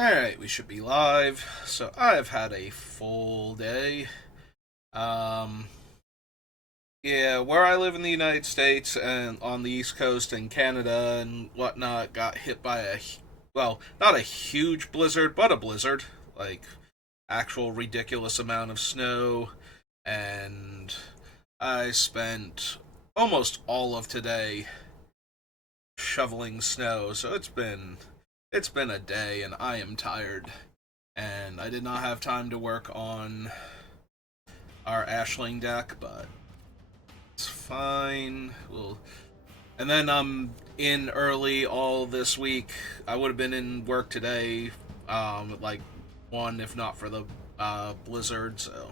Alright, we should be live. So I've had a full day. Um, yeah, where I live in the United States and on the East Coast and Canada and whatnot got hit by well, not a huge blizzard, but a blizzard. Like, actual ridiculous amount of snow. And I spent almost all of today shoveling snow, so it's been a day and I am tired. And I did not have time to work on our Ashling deck, but it's fine. And then I'm in early all this week. I would have been in work today, at like 1, if not for the blizzard, so.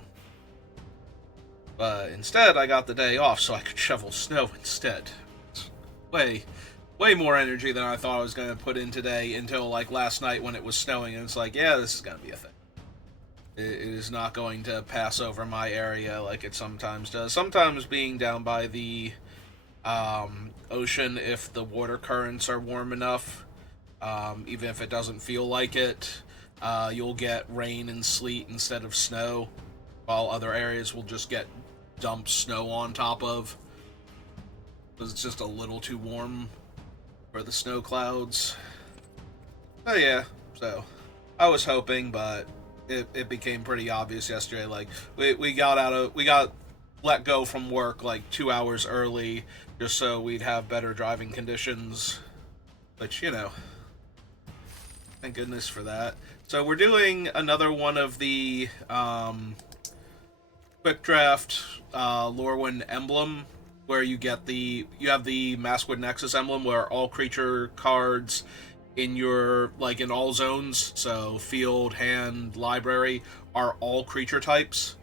But instead, I got the day off so I could shovel snow instead. It's way more energy than I thought I was going to put in today until like last night when it was snowing, and it's like, yeah, this is going to be a thing. It is not going to pass over my area like it sometimes does. Sometimes being down by the ocean, if the water currents are warm enough, even if it doesn't feel like it, you'll get rain and sleet instead of snow, while other areas will just get dumped snow on top of, because it's just a little too warm for the snow clouds. Oh yeah, so I was hoping, but it became pretty obvious yesterday. Like we got let go from work like 2 hours early just so we'd have better driving conditions. Which, thank goodness for that. So we're doing another one of the quick draft Lorwyn emblem, where you have the Maskwood Nexus emblem, where all creature cards in your, like, in all zones, so field, hand, library, are all creature types.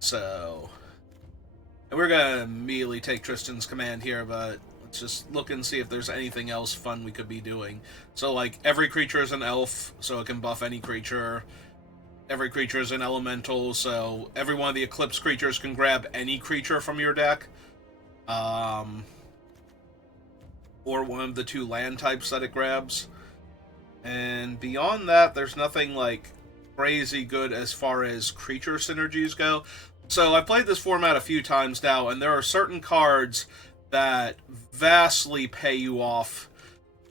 So, and we're gonna immediately take Tristan's command here, but let's just look and see if there's anything else fun we could be doing. So, like, every creature is an elf, so it can buff any creature. Every creature is an elemental, so every one of the Eclipsed creatures can grab any creature from your deck. Or one of the 2 land types that it grabs. And beyond that, there's nothing, like, crazy good as far as creature synergies go. So I've played this format a few times now, and there are certain cards that vastly pay you off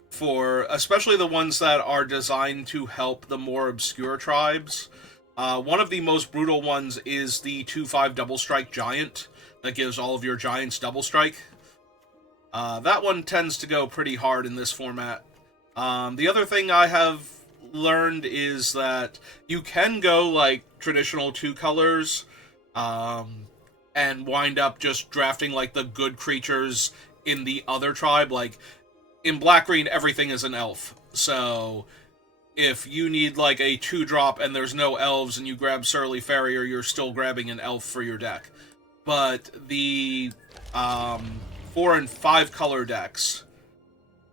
for, especially the ones that are designed to help the more obscure tribes. One of the most brutal ones is the 2/5 Double Strike Giant that gives all of your giants double strike. That one tends to go pretty hard in this format. The other thing I have learned is that you can go like traditional 2 colors, and wind up just drafting like the good creatures in the other tribe. Like in black-green, everything is an elf. So if you need like a 2-drop and there's no elves and you grab Surly Farrier, you're still grabbing an elf for your deck. But the 4 and 5 color decks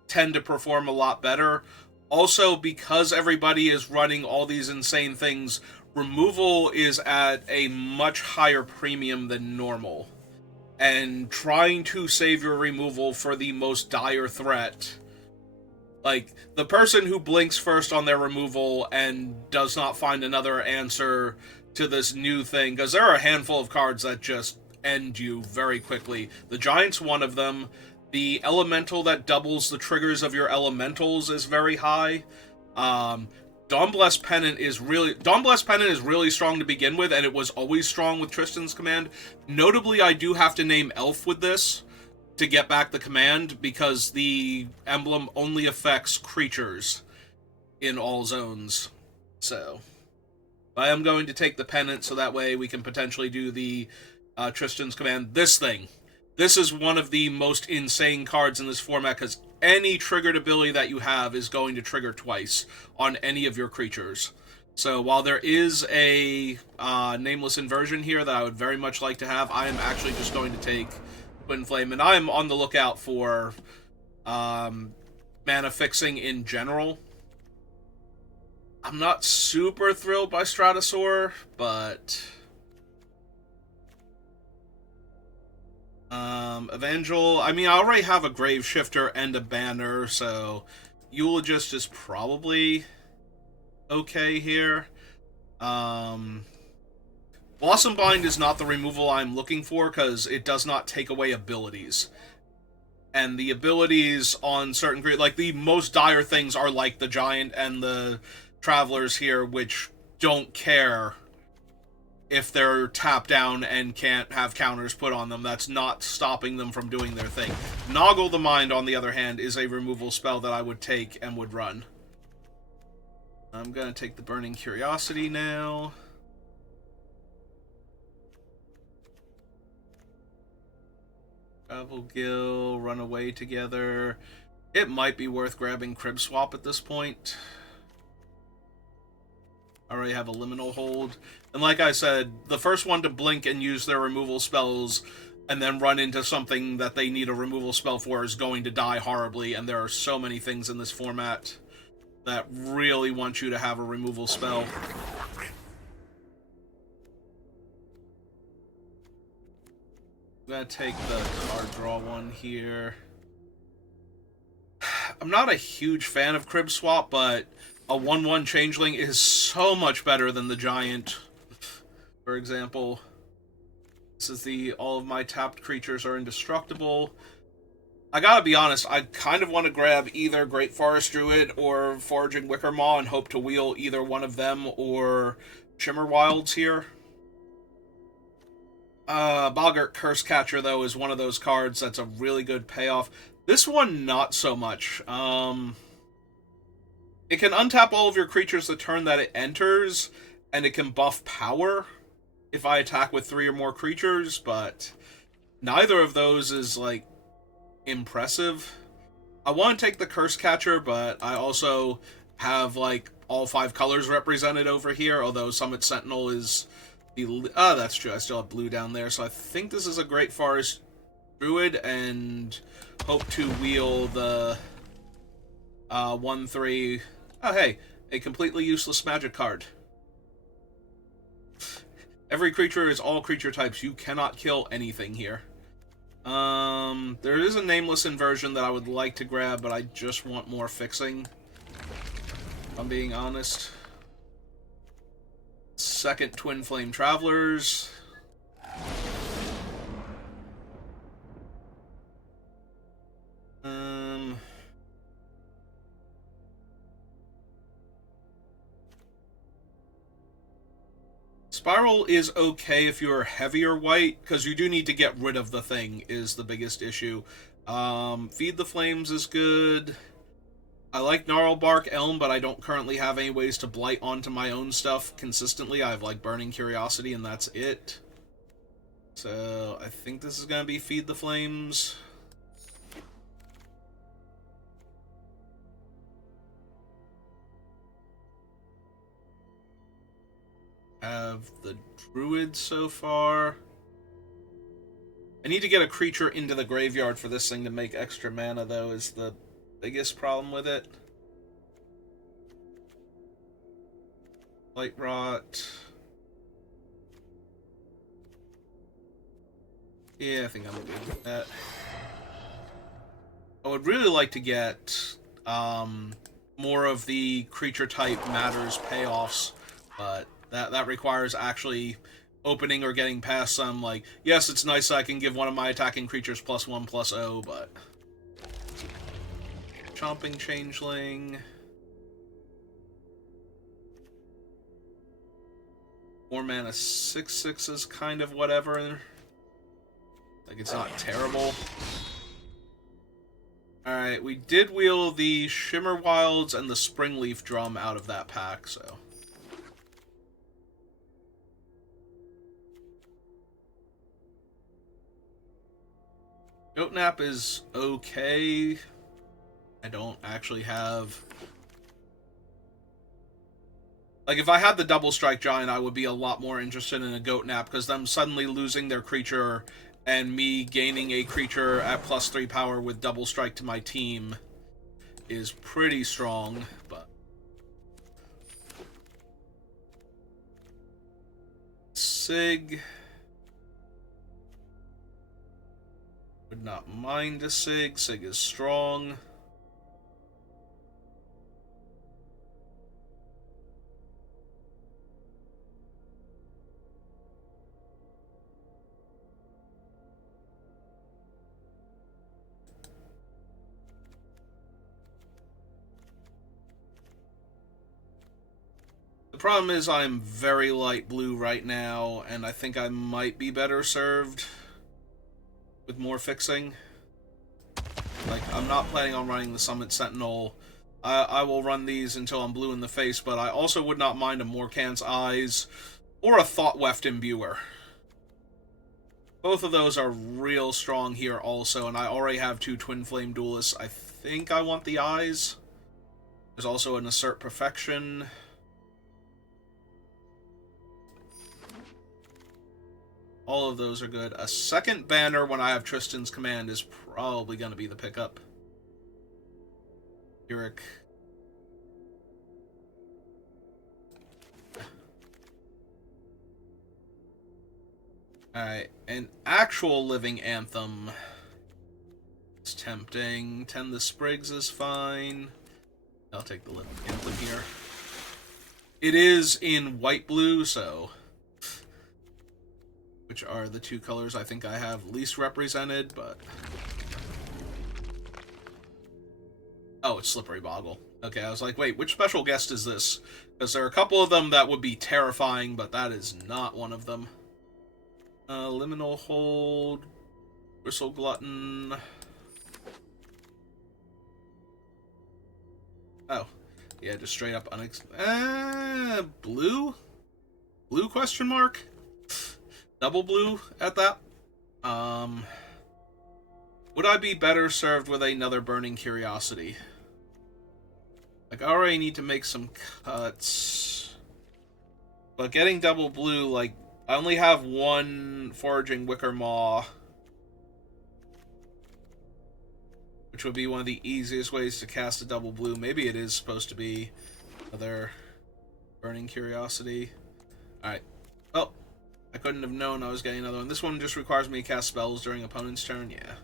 tend to perform a lot better. Also, because everybody is running all these insane things, removal is at a much higher premium than normal. And trying to save your removal for the most dire threat, like, the person who blinks first on their removal and does not find another answer to this new thing, because there are a handful of cards that just end you very quickly. The Giant's one of them. The elemental that doubles the triggers of your elementals is very high. Dawnblessed Pennant is really strong to begin with, and it was always strong with Tristan's command. Notably, I do have to name Elf with this to get back the command, because the emblem only affects creatures in all zones. So I am going to take the Pennant, so that way we can potentially do the Tristan's command. This is one of the most insane cards in this format, because any triggered ability that you have is going to trigger twice on any of your creatures. So while there is a nameless inversion here that I would very much like to have, I am actually just going to take Twin Flame, and I'm on the lookout for mana fixing in general. I'm not super thrilled by Stratosaur, but Evangel, I mean, I already have a Grave Shifter and a banner, so Eulogist is probably okay here. Blossom Bind is not the removal I'm looking for because it does not take away abilities. And the abilities on certain like the most dire things are like the Giant and the Travelers here, which don't care if they're tapped down and can't have counters put on them. That's not stopping them from doing their thing. Noggle the Mind, on the other hand, is a removal spell that I would take and would run. I'm going to take the Burning Curiosity now. Travel Gill, run away together. It might be worth grabbing Crib Swap at this point. I already have a Liminal Hold. And like I said, the first one to blink and use their removal spells and then run into something that they need a removal spell for is going to die horribly, and there are so many things in this format that really want you to have a removal spell. I'm going to take the card draw one here. I'm not a huge fan of Crib Swap, but a 1/1 Changeling is so much better than the Giant. For example, this is the all of my tapped creatures are indestructible. I gotta be honest, I kind of want to grab either Great Forest Druid or Foraging Wickermaw and hope to wheel either one of them or Shimmer Wilds here. Boggart Cursecatcher, though, is one of those cards that's a really good payoff. This one, not so much. It can untap all of your creatures the turn that it enters, and it can buff power if I attack with 3 or more creatures, but neither of those is, like, impressive. I want to take the Cursecatcher, but I also have, like, all 5 colors represented over here, although Summit Sentinel is the... that's true, I still have blue down there, so I think this is a Great Forest Druid, and hope to wheel the 1/3... Oh, hey, a completely useless magic card. Every creature is all creature types. You cannot kill anything here. There is a nameless inversion that I would like to grab, but I just want more fixing, if I'm being honest. Second Twin Flame Travelers. Spiral is okay if you're heavier white, because you do need to get rid of the thing, is the biggest issue. Feed the Flames is good. I like Gnarlbark Elm, but I don't currently have any ways to blight onto my own stuff consistently. I have, like, Burning Curiosity, and that's it. So, I think this is going to be Feed the Flames. Have the Druid so far. I need to get a creature into the graveyard for this thing to make extra mana, though, is the biggest problem with it. Light Rot. Yeah, I think I'm good with that. I would really like to get more of the creature type matters payoffs, but that requires actually opening or getting past some, like, yes, it's nice that I can give one of my attacking creatures +1/+0, but... Chomping Changeling. 4 mana 6/6 is kind of whatever. Like, it's not terrible. Alright, we did wheel the Shimmer Wilds and the Springleaf Drum out of that pack, so... Goatnap is okay. I don't actually have... Like, if I had the Double Strike Giant, I would be a lot more interested in a Goatnap, because them suddenly losing their creature and me gaining a creature at +3 power with Double Strike to my team is pretty strong, but... Sig... Would not mind a Sig. Sig is strong. problem is I'm very light blue right now, and I think I might be better served with more fixing. Like, I'm not planning on running the Summit Sentinel. I will run these until I'm blue in the face, but I also would not mind a Morkant's Eyes or a Thought Weft Imbuer. Both of those are real strong here also, and I already have 2 Twin Flame Duelists. I think I want the Eyes. There's also an Assert Perfection. All of those are good. A second banner when I have Tristan's Command is probably going to be the pickup. Eric. Alright, an actual living anthem. It's tempting. Tend the Sprigs is fine. I'll take the living anthem here. It is in white-blue, so... which are the 2 colors I think I have least represented, but... oh, it's Slippery Boggle. Okay, I was like, wait, which special guest is this? Because there are a couple of them that would be terrifying, but that is not one of them. Liminal Hold, Bristle Glutton. Oh, yeah, just straight up blue? Blue question mark? Double blue at that? Would I be better served with another Burning Curiosity? Like, I already need to make some cuts. But getting double blue, like, I only have 1 Foraging Wicker Maw, which would be one of the easiest ways to cast a double blue. Maybe it is supposed to be another Burning Curiosity. Alright. Oh, I couldn't have known I was getting another one. This one just requires me to cast spells during opponent's turn. Yeah.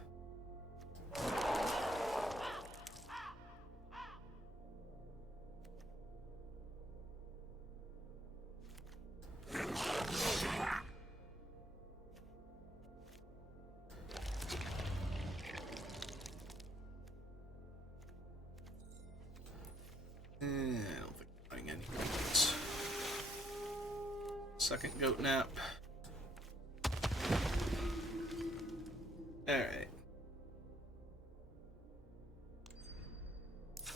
I don't think I'm running any goats. Second goat nap. Alright.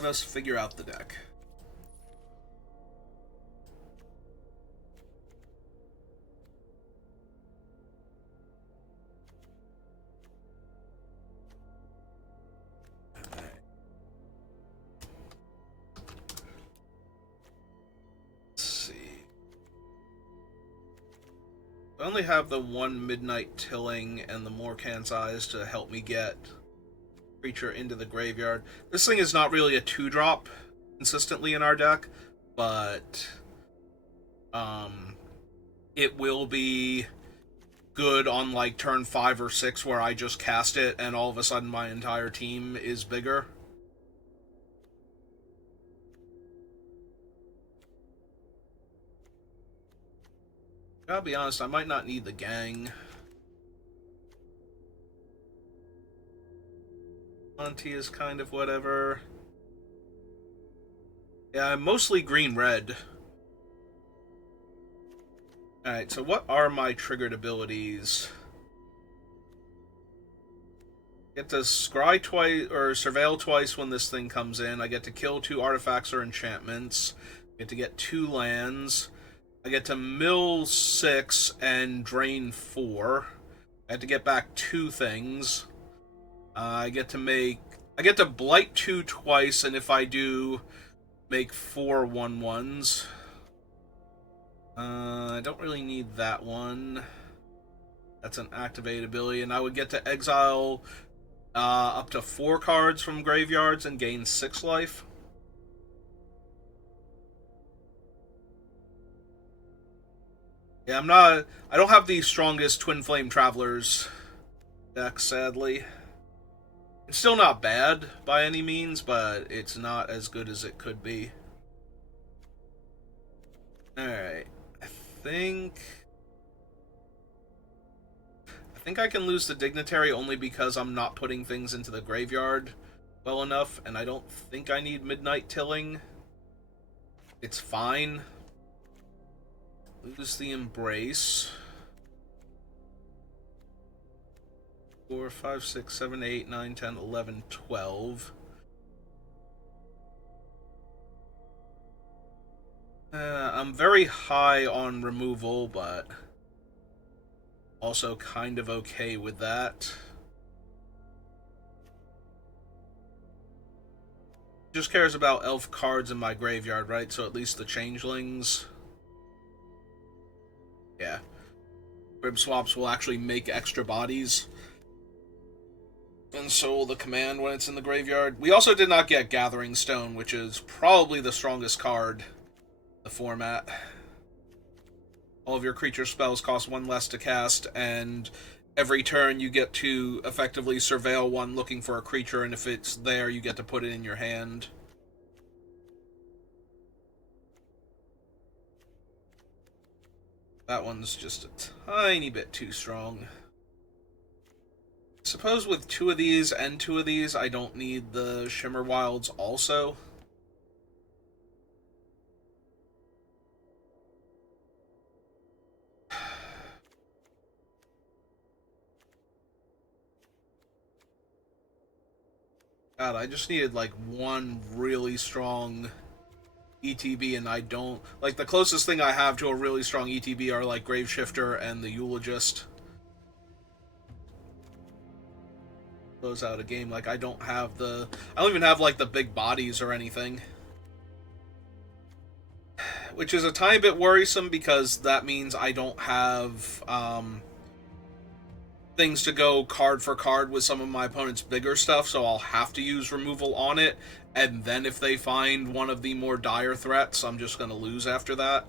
Let us figure out the deck. I only have the 1 Midnight Tilling and the Morkant's Eyes to help me get creature into the graveyard. This thing is not really a 2-drop consistently in our deck, but it will be good on like turn 5 or 6 where I just cast it and all of a sudden my entire team is bigger. Gotta be honest, I might not need the gang. Monty is kind of whatever. Yeah, I'm mostly green-red. Alright, so what are my triggered abilities? I get to scry twice, or surveil twice when this thing comes in. I get to kill 2 artifacts or enchantments. I get to get 2 lands. I get to mill 6 and drain 4. I have to get back 2 things. I get to blight 2 twice, and if I do, make 4 1/1s. I don't really need that one. That's an activate ability, and I would get to exile up to 4 cards from graveyards and gain 6 life. Yeah, I don't have the strongest Twin Flame Travelers deck, sadly. It's still not bad by any means, but it's not as good as it could be. Alright, I think I can lose the Dignitary only because I'm not putting things into the graveyard well enough, and I don't think I need Midnight Tilling. It's fine. lose the Embrace. 4, 5, 6, 7, 8, 9, 10, 11, 12. I'm very high on removal, but also kind of okay with that. Just cares about elf cards in my graveyard, right? So at least the changelings. Yeah. Crib swaps will actually make extra bodies. And so will the command when it's in the graveyard. We also did not get Gathering Stone, which is probably the strongest card in the format. All of your creature spells cost 1 less to cast, and every turn you get to effectively surveil one looking for a creature, and if it's there, you get to put it in your hand. That one's just a tiny bit too strong. Suppose with 2 of these and 2 of these, I don't need the Shimmer Wilds also. God, I just needed like one really strong ETB, and I don't... Like, the closest thing I have to a really strong ETB are like Graveshifter and the Eulogist. Close out a game. Like, I don't have the... I don't even have like the big bodies or anything. Which is a tiny bit worrisome, because that means I don't have things to go card for card with some of my opponent's bigger stuff, so I'll have to use removal on it, and then if they find one of the more dire threats, I'm just going to lose after that.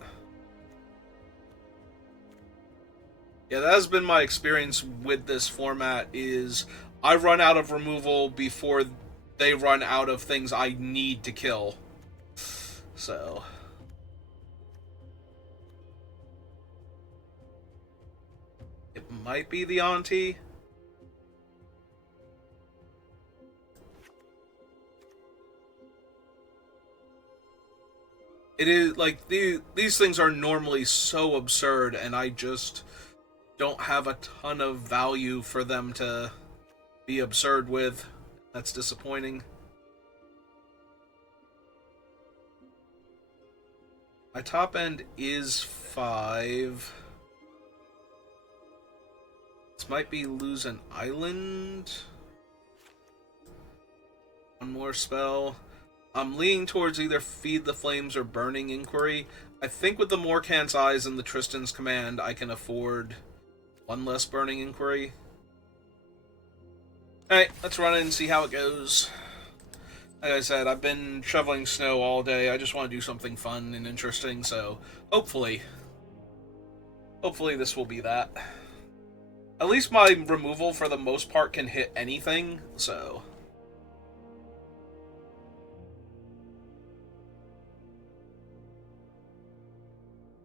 Yeah, that has been my experience with this format, is I run out of removal before they run out of things I need to kill. So... it might be the auntie. It is, like, these things are normally so absurd, and I just don't have a ton of value for them to be absurd with. That's disappointing. My top end is 5. This might be lose an island. One more spell. I'm leaning towards either Feed the Flames or Burning Inquiry. I think with the Morkant's Eyes and the Tristan's Command, I can afford one less Burning Inquiry. Alright, let's run it and see how it goes. Like I said, I've been shoveling snow all day. I just want to do something fun and interesting, so hopefully this will be that. At least my removal, for the most part, can hit anything, so...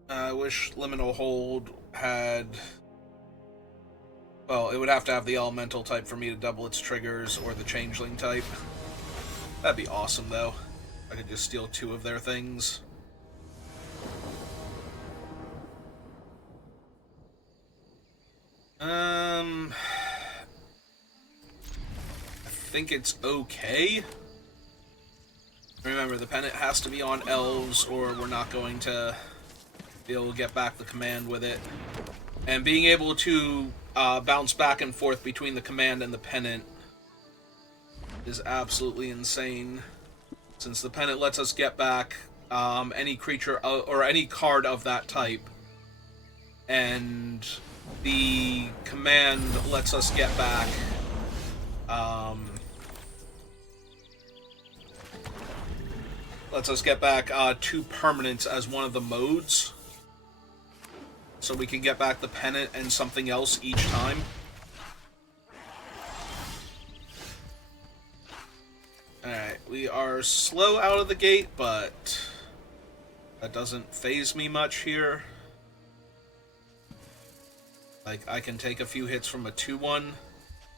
I wish Liminal Hold had... Well, it would have to have the Elemental type for me to double its triggers, or the Changeling type. That'd be awesome, though. I could just steal 2 of their things. I think it's okay. Remember, the pennant has to be on elves, or we're not going to be able to get back the command with it. And being able to bounce back and forth between the command and the pennant is absolutely insane, since the pennant lets us get back any creature or any card of that type, and the command lets us get back two permanents as one of the modes, so we can get back the pennant and something else each time. Alright, we are slow out of the gate, but that doesn't faze me much here. Like, I can take a few hits from a 2-1,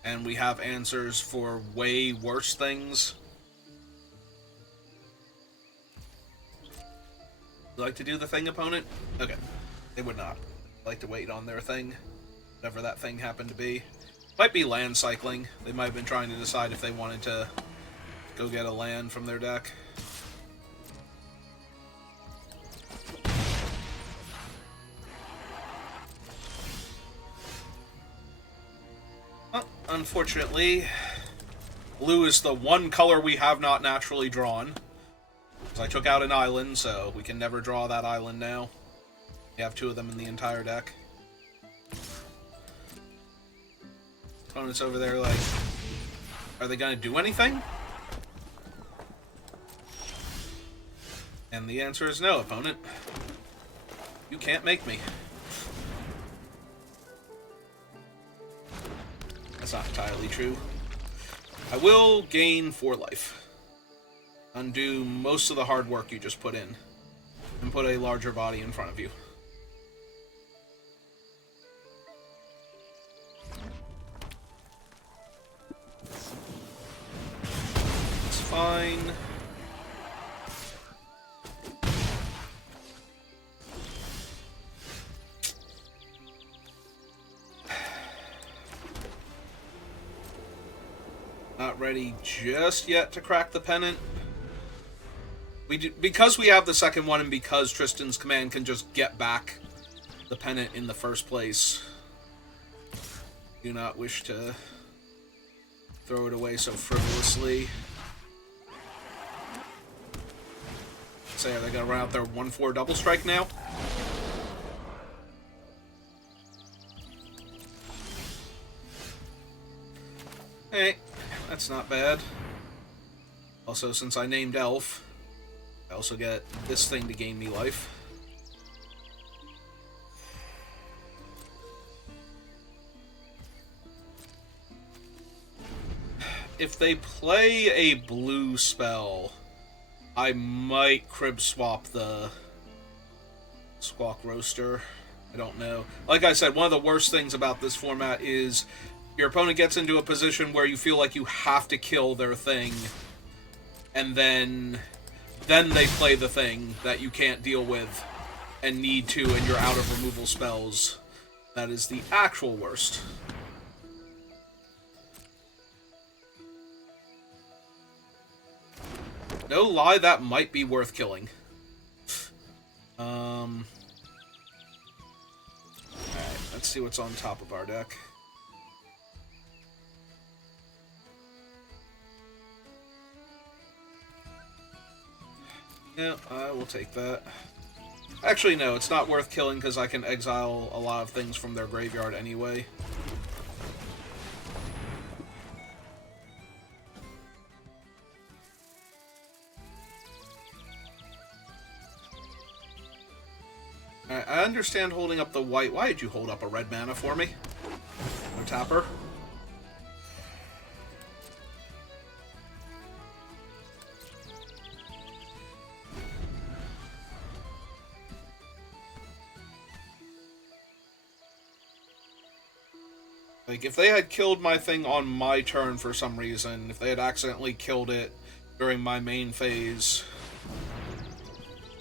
and we have answers for way worse things. You like to do the thing, opponent? Okay. They would not. Like to wait on their thing, whatever that thing happened to be. Might be land cycling. They might have been trying to decide if they wanted to go get a land from their deck. Well, unfortunately, blue is the one color we have not naturally drawn. Because I took out an island, so we can never draw that island now. We have 2 of them in the entire deck. Opponents over there like, are they going to do anything? And the answer is no, opponent. You can't make me. That's not entirely true. I will gain 4 life. Undo most of the hard work you just put in. And put a larger body in front of you. It's fine. Not ready just yet to crack the pennant. Because we have the second one and because Tristan's command can just get back the pennant in the first place, do not wish to throw it away so frivolously. Say, are they going to run out their 1/4 double strike now? Hey, that's not bad. Also, since I named Elf, I also get this thing to gain me life. If they play a blue spell, I might crib swap the Squawk Roaster. I don't know. Like I said, one of the worst things about this format is your opponent gets into a position where you feel like you have to kill their thing, and then they play the thing that you can't deal with and need to, and you're out of removal spells. That is the actual worst. No lie, that might be worth killing. Alright, let's see what's on top of our deck. Yeah, I will take that. Actually, no, it's not worth killing because I can exile a lot of things from their graveyard anyway. I understand holding up the white. Why did you hold up a red mana for me? No tapper? Like, if they had killed my thing on my turn for some reason, if they had accidentally killed it during my main phase,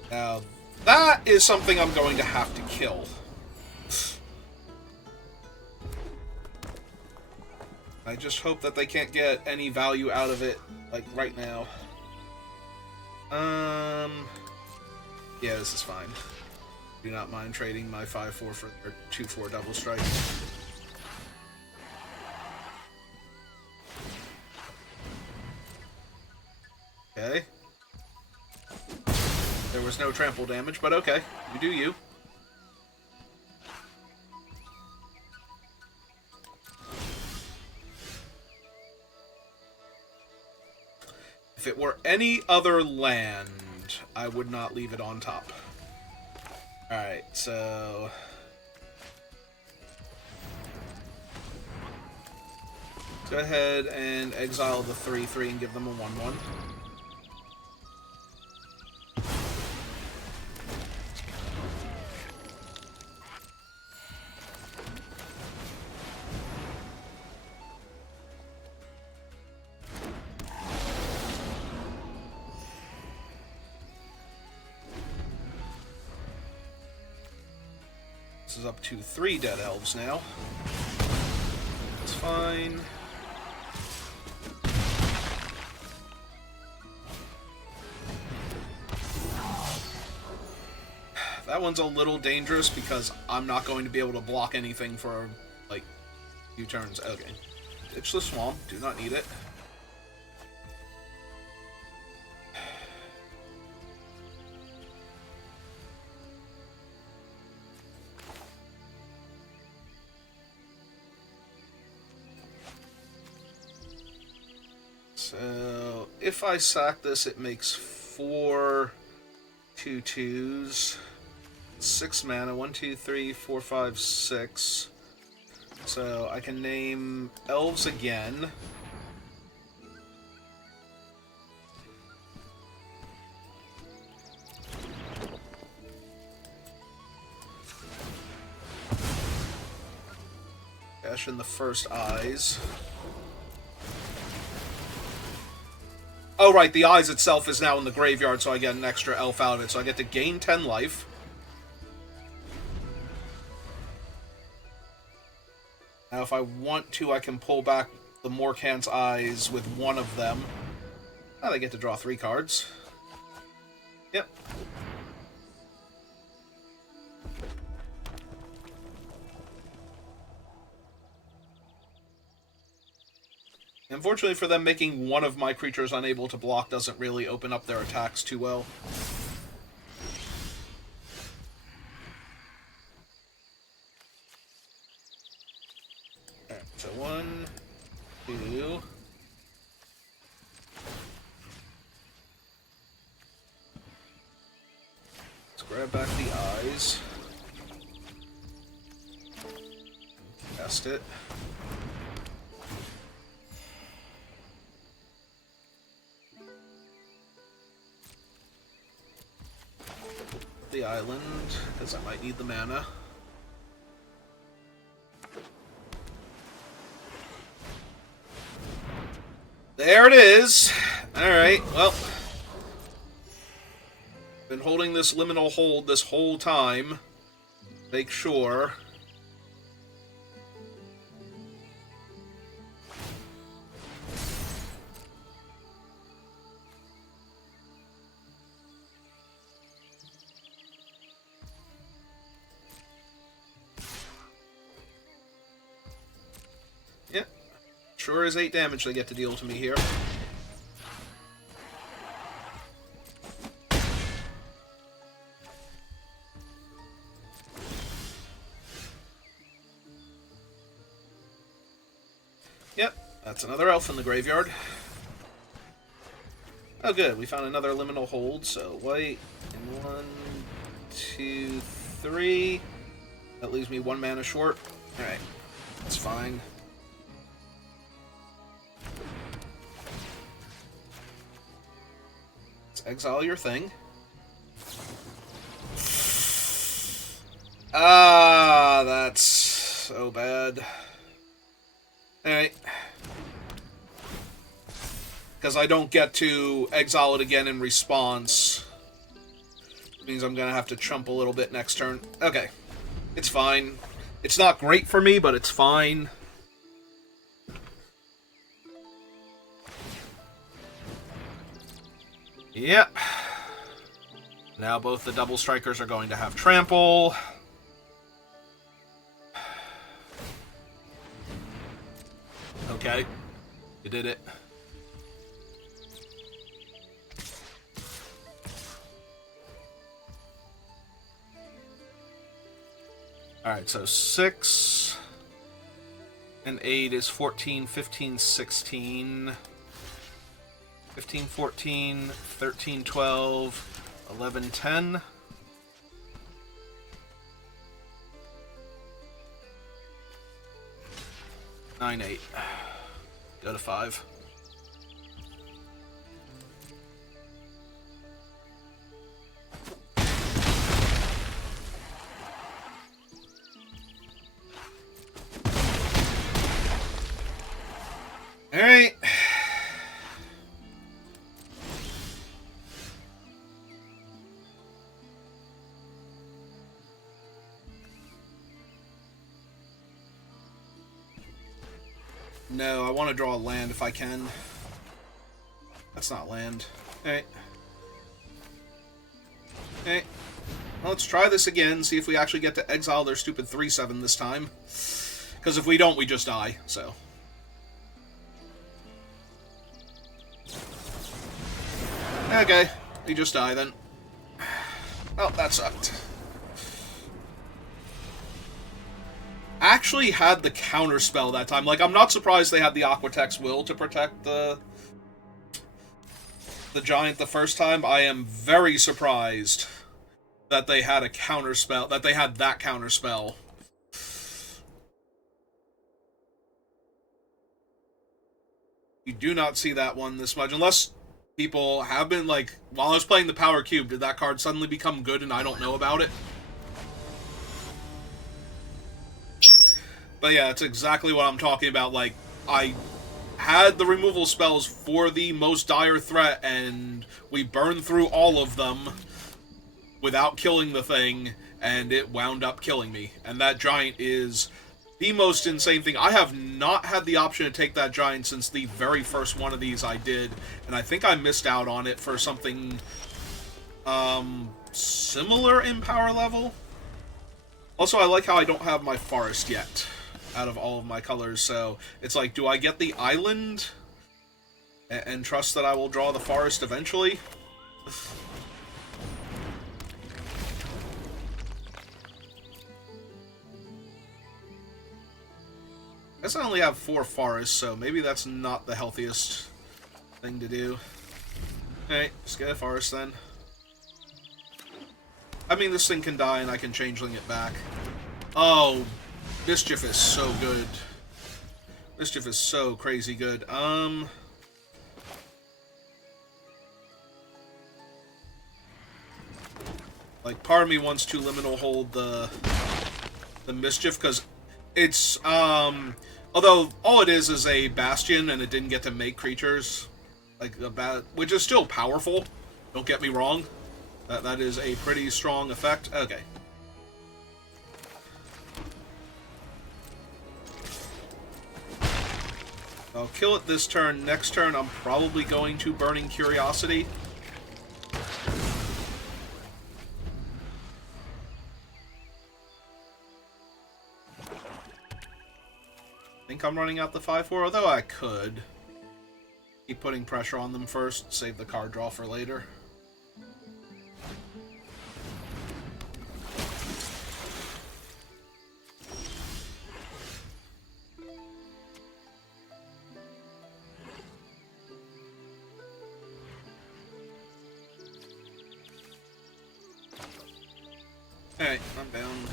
now that is something I'm going to have to kill. I just hope that they can't get any value out of it, like, right now. Yeah, this is fine. Do not mind trading my 5/4 for their 2/4 double strike. Okay. There was no trample damage, but okay. You do you. If it were any other land, I would not leave it on top. Alright, so... go ahead and exile the 3/3 and give them a 1/1. This is up to 3 dead elves now. It's fine. That one's a little dangerous because I'm not going to be able to block anything for, like, a few turns. Okay. Ditch the swamp. Do not need it. So, if I sack this, it makes 4 2/2s. 6 mana. 1, 2, 3, 4, 5, 6. So I can name elves again. Cash in the first eyes. Oh, right, the eyes itself is now in the graveyard, so I get an extra elf out of it. So I get to gain 10 life. Now, if I want to, I can pull back the Morkant's eyes with one of them. Oh, they get to draw 3 cards. Yep. Unfortunately for them, making one of my creatures unable to block doesn't really open up their attacks too well. Alright, so 1, 2... Let's grab back the eyes. Cast it. The island, because I might need the mana. There it is! Alright, well. Been holding this liminal hold this whole time. Make sure. Yep. Sure is 8 damage they get to deal to me here. Yep, that's another elf in the graveyard. Oh good, we found another liminal hold, so white, and 1, 2, 3. That leaves me 1 mana short. Alright, that's fine. Let's exile your thing. Ah, that's so bad. Alright. Because I don't get to exile it again in response. It means I'm going to have to chump a little bit next turn. Okay. It's fine. It's not great for me, but it's fine. Yep. Now both the double strikers are going to have trample. Okay. You did it. Alright, so 6 and 8 is 14, 15, 16, 15, 14, 13, 12, 11, 10. 9, 8. Go to 5. Alright. No, I want to draw a land if I can. That's not land. Alright. Okay. Well, let's try this again, see if we actually get to exile their stupid 3/7 this time. Because if we don't, we just die, so. Okay, we just die then. Oh, that sucked. Actually had the counterspell that time. Like, I'm not surprised they had the Aquatex Will to protect the giant the first time. I am very surprised that they had a counterspell, that they had that counterspell. You do not see that one this much, unless people have been, like, while I was playing the Power Cube, did that card suddenly become good and I don't know about it? But yeah, it's exactly what I'm talking about. Like, I had the removal spells for the most dire threat, and we burned through all of them without killing the thing, and it wound up killing me. And that giant is the most insane thing. I have not had the option to take that giant since the very first one of these I did, and I think I missed out on it for something similar in power level. Also, I like how I don't have my forest yet out of all of my colors, so it's like, do I get the island and trust that I will draw the forest eventually? I guess I only have 4 forests, so maybe that's not the healthiest thing to do. Alright, just get a forest then. I mean, this thing can die and I can changeling it back. Oh, Mischief is so good. Mischief is so crazy good. Like, part of me wants to liminal hold the Mischief, because it's, although all it is a Bastion, and it didn't get to make creatures, like, which is still powerful, don't get me wrong. That is a pretty strong effect. Okay. I'll kill it this turn. Next turn, I'm probably going to Burning Curiosity. I think I'm running out the 5/4, although I could keep putting pressure on them first, save the card draw for later. Alright, I'm down.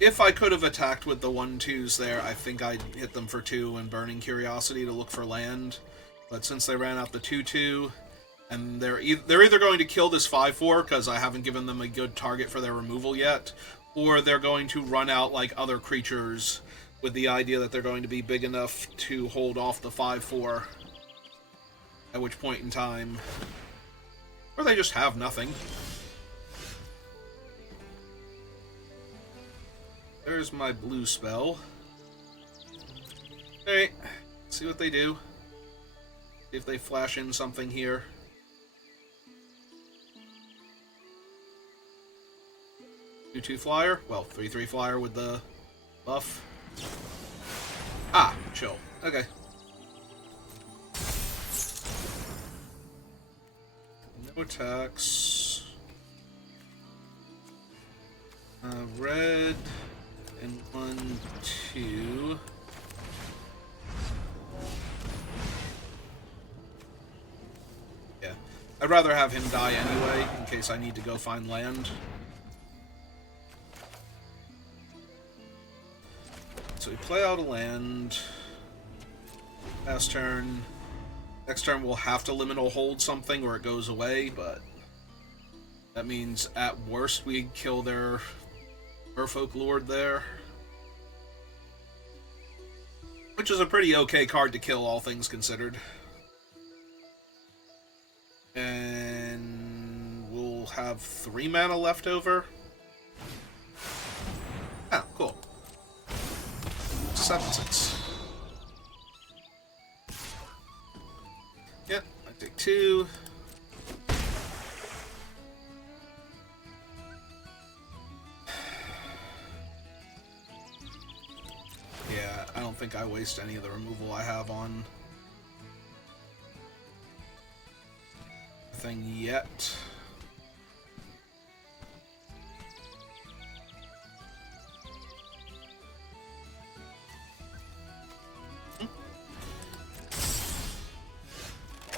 If I could have attacked with the 1/2s there, I think I'd hit them for 2 and Burning Curiosity to look for land. But since they ran out the 2/2, and they're either going to kill this 5/4, because I haven't given them a good target for their removal yet, or they're going to run out like other creatures with the idea that they're going to be big enough to hold off the 5/4, at which point in time... Or they just have nothing. There's my blue spell. Alright, see what they do. See if they flash in something here. 2/2 flyer? Well, 3/3 flyer with the buff. Ah, chill. Okay. No attacks. Red and 1, 2. Yeah. I'd rather have him die anyway, in case I need to go find land. So we play out a land. Last turn. Next turn we'll have to liminal hold something or it goes away, but that means at worst we kill their Merfolk Lord there. Which is a pretty okay card to kill, all things considered. And we'll have 3 mana left over. Ah, cool. 6. Yep, I take 2. Yeah, I don't think I waste any of the removal I have on the thing yet.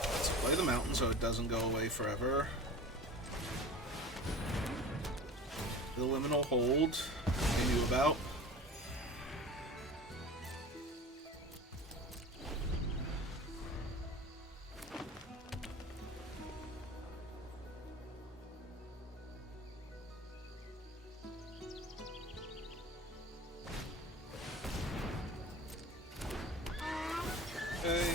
Let's play the mountain so it doesn't go away forever. The liminal hold I knew about. Okay.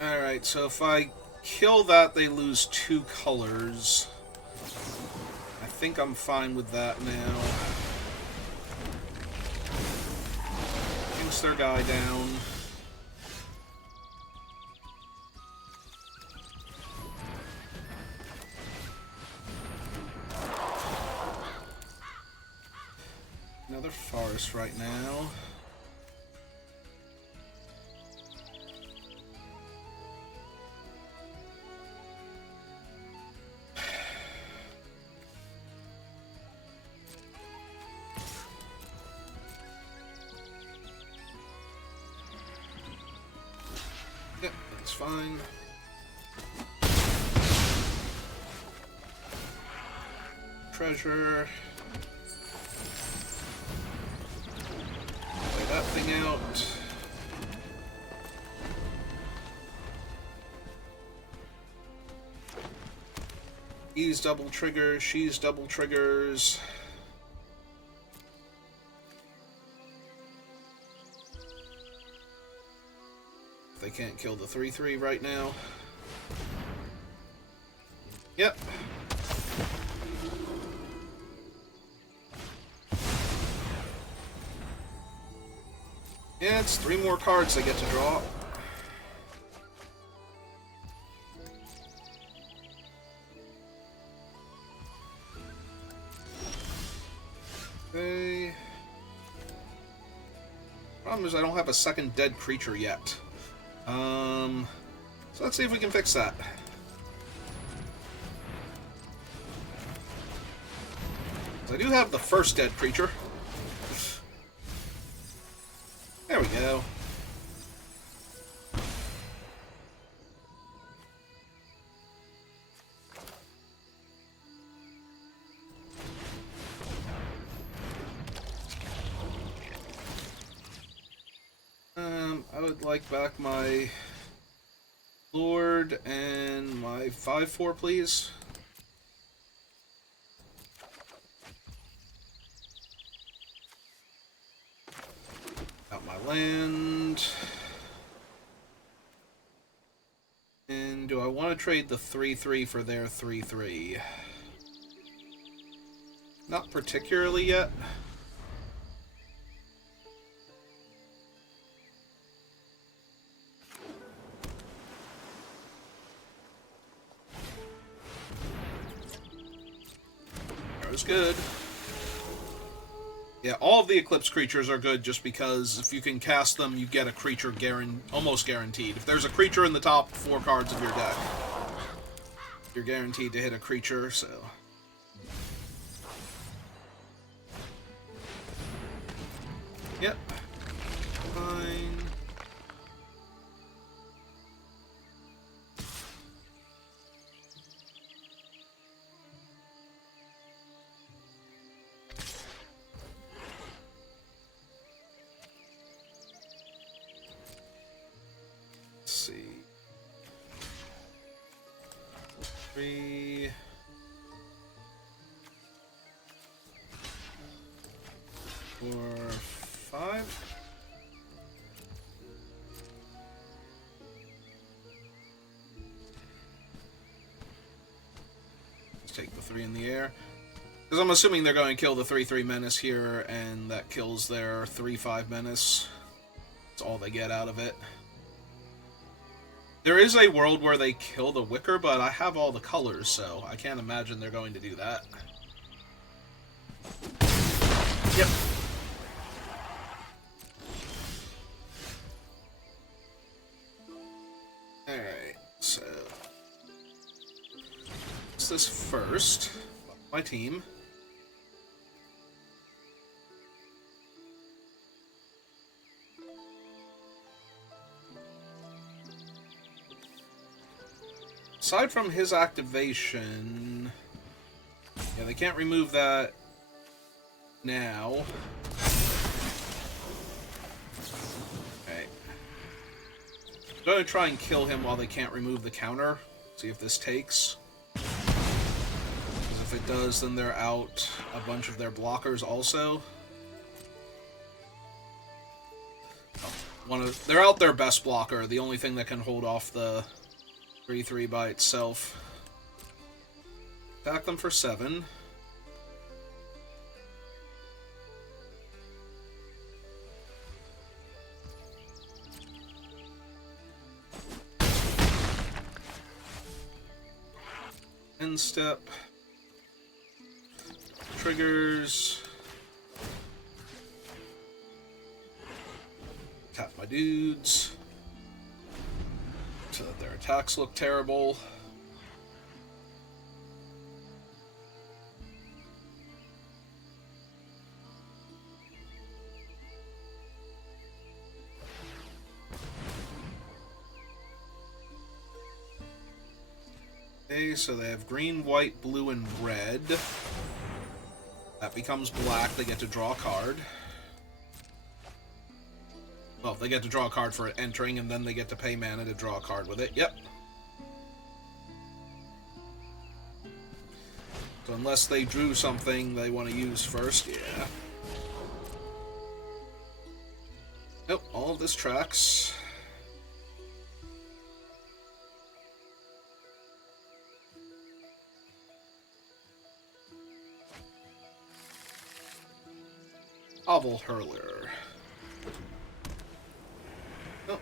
Alright, so if I kill that, they lose 2 colors. I think I'm fine with that now. Pinks their guy down. Another forest right now. Yep, that's fine. Treasure. Play that thing out. He's double triggers, she's double triggers. They can't kill the 3/3 right now. Yep. Yeah, it's 3 more cards they get to draw. Okay. Problem is I don't have a second dead creature yet. So let's see if we can fix that. I do have the first dead creature. There we go. I would like back my Lord and my 5/4, please. Got my land. And do I want to trade the 3/3 for their 3/3? Not particularly yet. That was good. Yeah, all of the Eclipse creatures are good just because if you can cast them, you get a creature almost guaranteed. If there's a creature in the top 4 cards of your deck, you're guaranteed to hit a creature, so... Yep. Fine. 3, 4, 5. Let's take the 3 in the air. Because I'm assuming they're going to kill the 3/3 menace here, and that kills their 3/5 menace. That's all they get out of it. There is a world where they kill the Wicker, but I have all the colors, so I can't imagine they're going to do that. Yep. Alright, so... what's this first? My team. Aside from his activation... yeah, they can't remove that now. Okay. I'm going to try and kill him while they can't remove the counter. See if this takes. Because if it does, then they're out a bunch of their blockers also. They're out their best blocker, the only thing that can hold off the 3/3 by itself. Attack them for 7. End step. Triggers. Tap my dudes. So that their attacks look terrible. Okay, so they have green, white, blue, and red. That becomes black, they get to draw a card. Well, they get to draw a card for it entering, and then they get to pay mana to draw a card with it. Yep. So unless they drew something they want to use first, yeah. Nope, all of this tracks. Oval Hurler. Oh.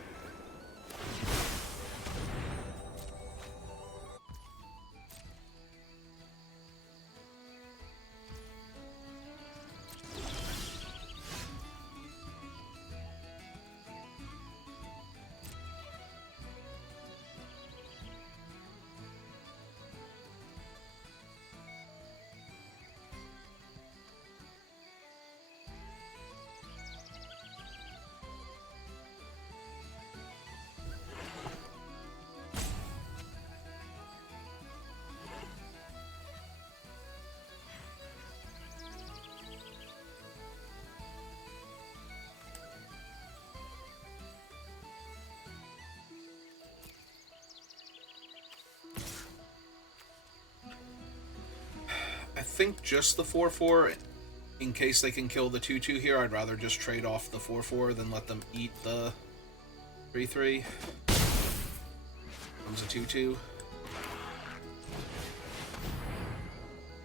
I think just the 4/4, in case they can kill the 2/2 here. I'd rather just trade off the 4/4 than let them eat the 3/3. Comes a 2/2.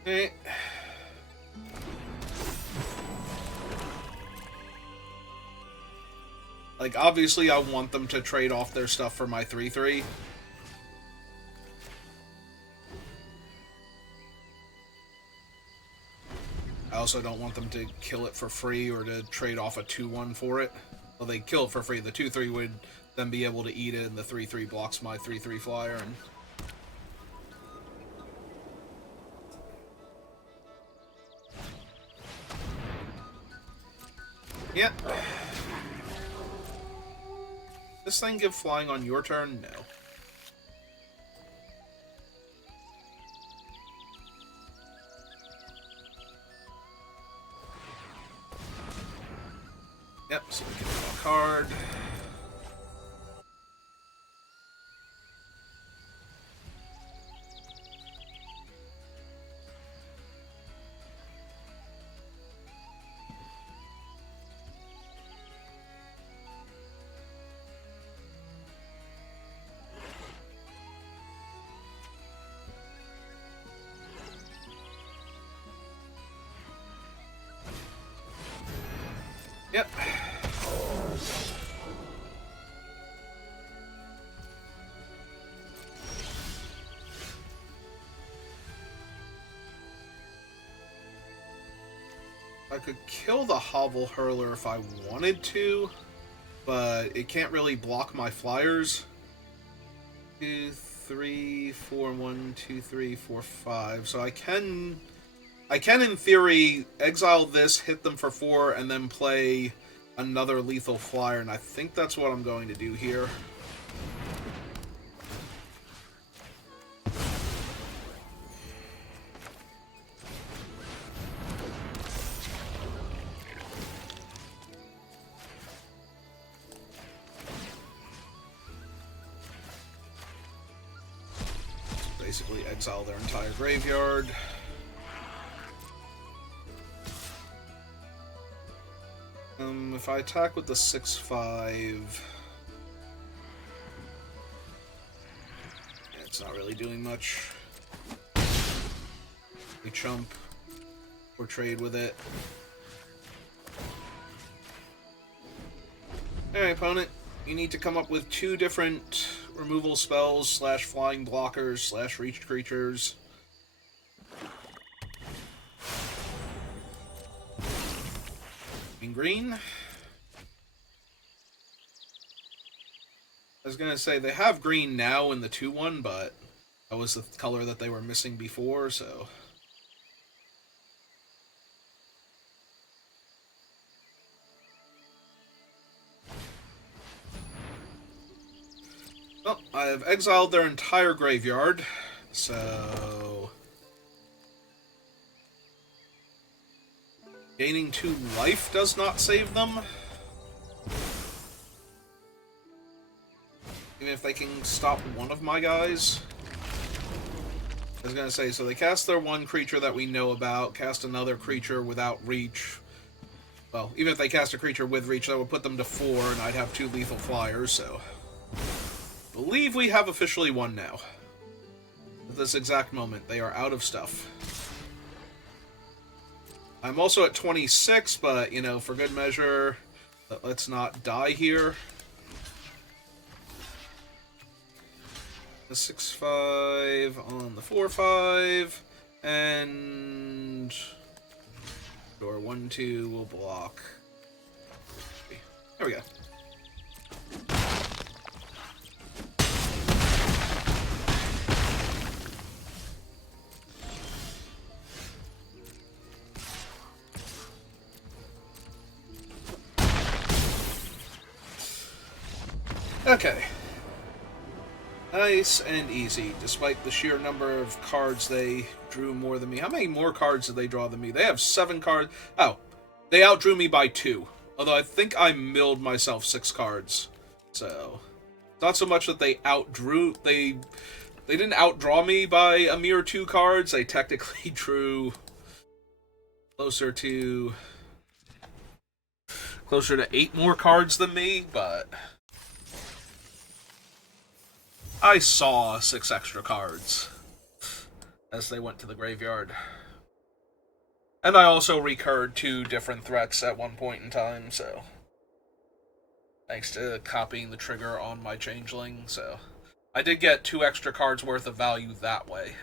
Okay. Like, obviously I want them to trade off their stuff for my 3/3. I also don't want them to kill it for free or to trade off a 2/1 for it. Well, they kill it for free. The 2/3 would then be able to eat it, and the 3/3 blocks my 3/3 flyer. And yeah. This thing give flying on your turn? No. Yep, so we can draw a card. Yep. I could kill the Hovel Hurler if I wanted to, but it can't really block my flyers. 2, 3, 4, 1, 2, 3, 4, 5. So I can in theory exile this, hit them for 4, and then play another lethal flyer, and I think that's what I'm going to do here. Basically exile their entire graveyard. If I attack with the 6/5, yeah, it's not really doing much. We chump or trade with it. Alright, opponent, you need to come up with 2 different removal spells / flying blockers / reached creatures. In green. I was gonna say, they have green now in the 2/1, but that was the color that they were missing before, so... Well, I have exiled their entire graveyard, so... Gaining 2 life does not save them. Even if they can stop one of my guys. I was gonna say, so they cast their 1 creature that we know about, cast another creature without reach. Well, even if they cast a creature with reach, that would put them to 4, and I'd have 2 lethal flyers, so... I believe we have officially won now. At this exact moment, they are out of stuff. I'm also at 26, but, you know, for good measure, let's not die here. The 6/5 on the 4/5, and door 1/2 will block. There we go. Okay. Nice and easy, despite the sheer number of cards they drew more than me. How many more cards did they draw than me? They have 7 cards. Oh, they outdrew me by 2. Although I think I milled myself 6 cards. So, not so much that they outdrew... They didn't outdraw me by a mere 2 cards. They technically drew closer to 8 more cards than me, but... I saw 6 extra cards as they went to the graveyard. And I also recurred 2 different threats at one point in time, so... Thanks to copying the trigger on my Changeling, so... I did get 2 extra cards worth of value that way.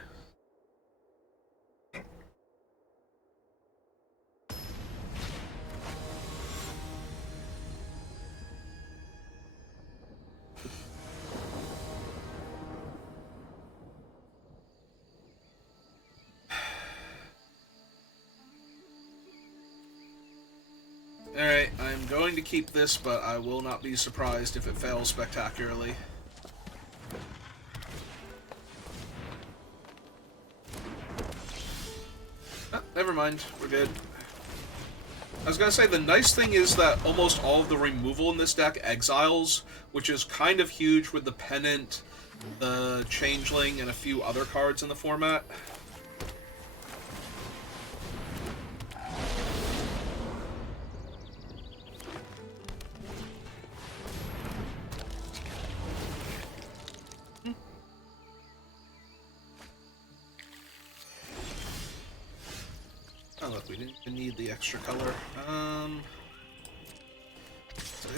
Alright, I'm going to keep this, but I will not be surprised if it fails spectacularly. Oh, never mind. We're good. I was going to say, the nice thing is that almost all of the removal in this deck exiles, which is kind of huge with the Pennant, the Changeling, and a few other cards in the format. Oh, look, we didn't even need the extra color.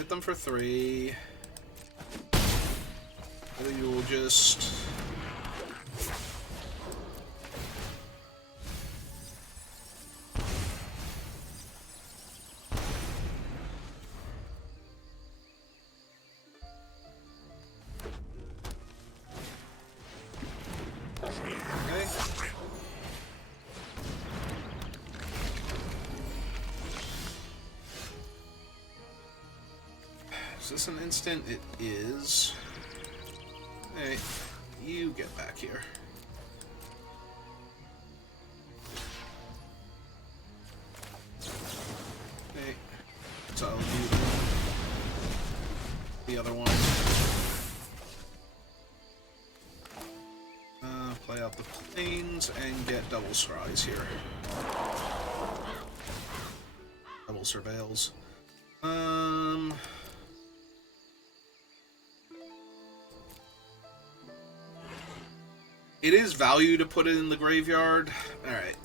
hit them for 3. You'll just... Okay. Is this an instant? It is. Hey, you get back here. Okay, so I'll do the other one. Play out the planes and get double scries here. Double surveils. It is value to put it in the graveyard. Alright.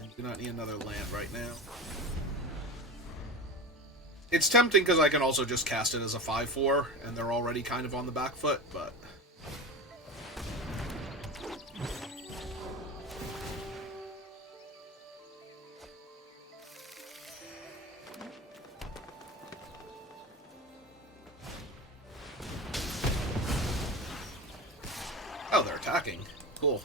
I do not need another land right now. It's tempting because I can also just cast it as a 5/4, and they're already kind of on the back foot, but... Oh, they're attacking. Cool.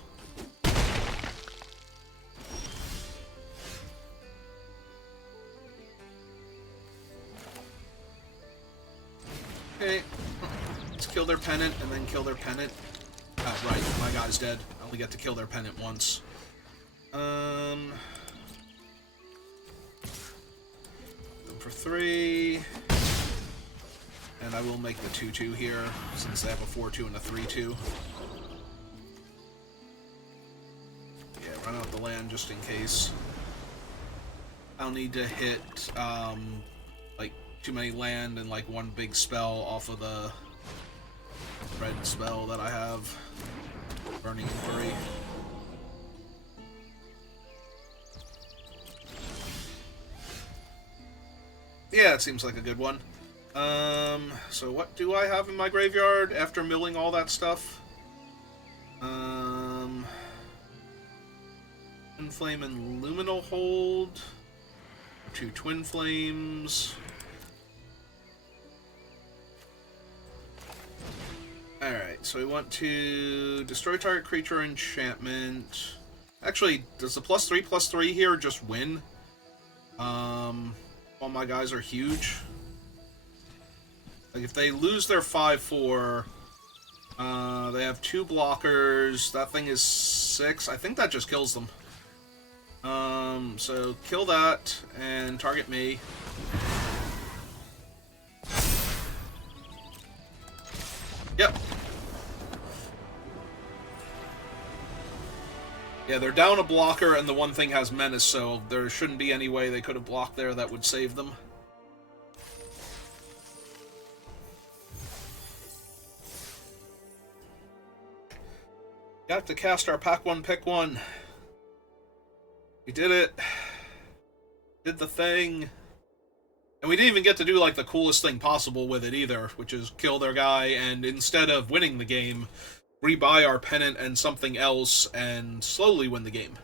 Okay. Let's kill their pennant and then kill their pennant. Oh, right. My guy's dead. I only get to kill their pennant once. Them for 3. And I will make the 2/2 here, since they have a 4/2 and a 3/2. Run out the land just in case. I'll need to hit, like, too many land and, like, one big spell off of the red spell that I have. Burning Inquiry. Yeah, it seems like a good one. So what do I have in my graveyard after milling all that stuff? Twin Flame and Luminal Hold. 2 Twin Flames. Alright, so we want to destroy target creature enchantment. Actually, does the +3/+3 here just win? All my guys are huge. Like, if they lose their 5/4, they have 2 blockers. That thing is 6. I think that just kills them. So kill that and target me. Yep. Yeah, they're down a blocker and the one thing has menace, so there shouldn't be any way they could have blocked there that would save them. Got to cast our pack 1, pick 1. We did it. Did the thing. And we didn't even get to do, like, the coolest thing possible with it either, which is kill their guy, and instead of winning the game, rebuy our pennant and something else, and slowly win the game.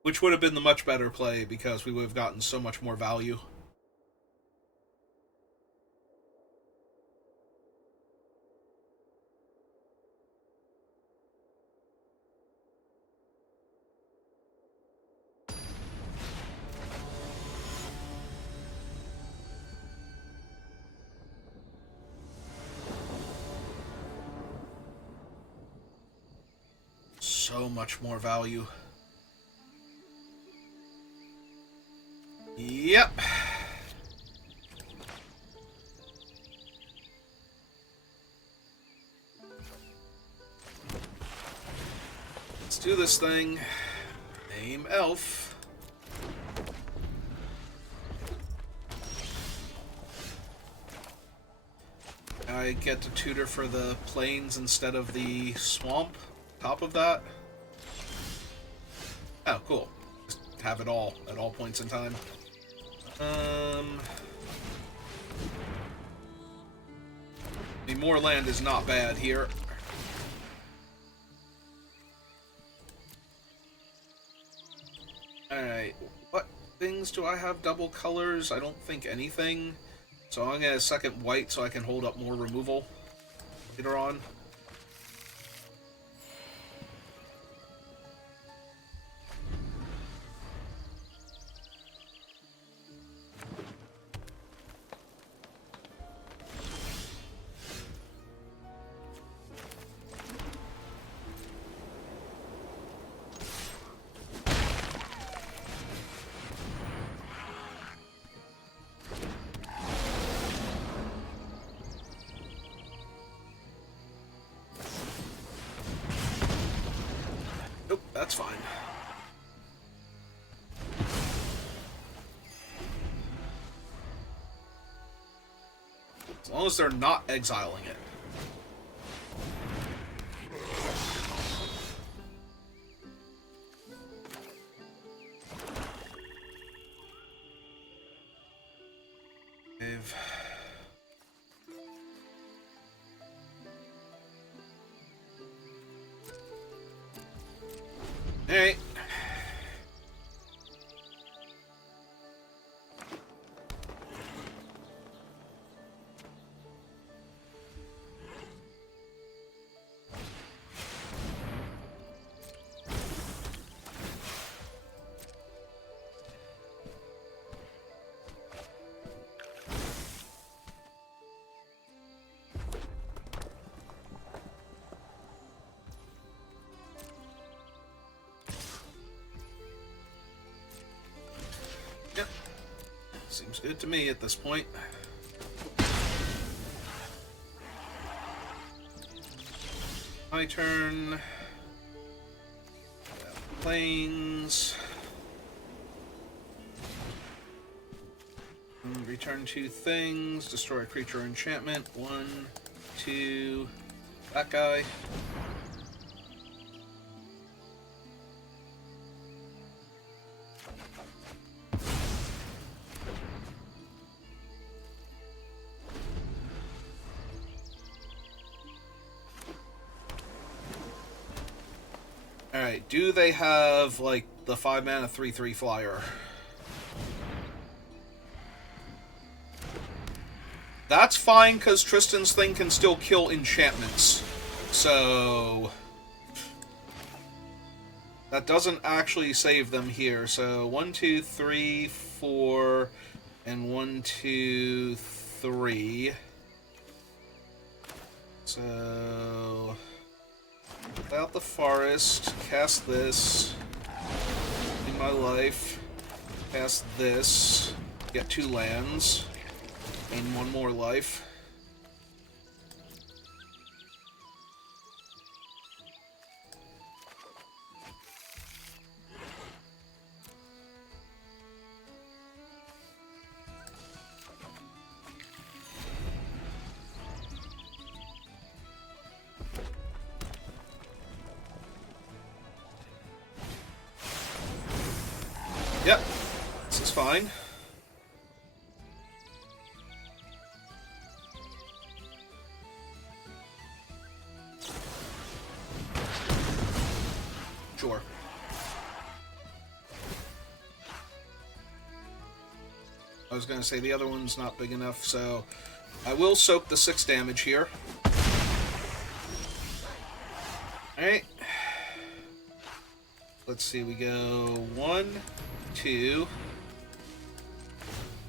Which would have been the much better play, because we would have gotten so much more value. So much more value. Yep. Let's do this thing. Name Elf. I get to tutor for the plains instead of the swamp. Top of that. Oh, cool. Just have it all at all points in time. I mean, more land is not bad here. Alright, what things do I have double colors? I don't think anything. So I'm going to get a second white so I can hold up more removal later on. Nope, that's fine. As long as they're not exiling it. Alright. Yep. Seems good to me at this point. My turn. Planes. Return 2 things. Destroy a creature or enchantment. 1, 2. That guy. Alright, do they have, like, the 5 mana 3/3 flyer? That's fine, because Tristan's thing can still kill enchantments. So that doesn't actually save them here. So 1, 2, 3, 4, and 1, 2, 3. So without the forest, cast this. In my life, cast this. Get 2 lands. Gain 1 more life. Yep, this is fine. Sure. I was going to say the other one's not big enough, so I will soak the 6 damage here. Alright. Let's see, we go 1, 2.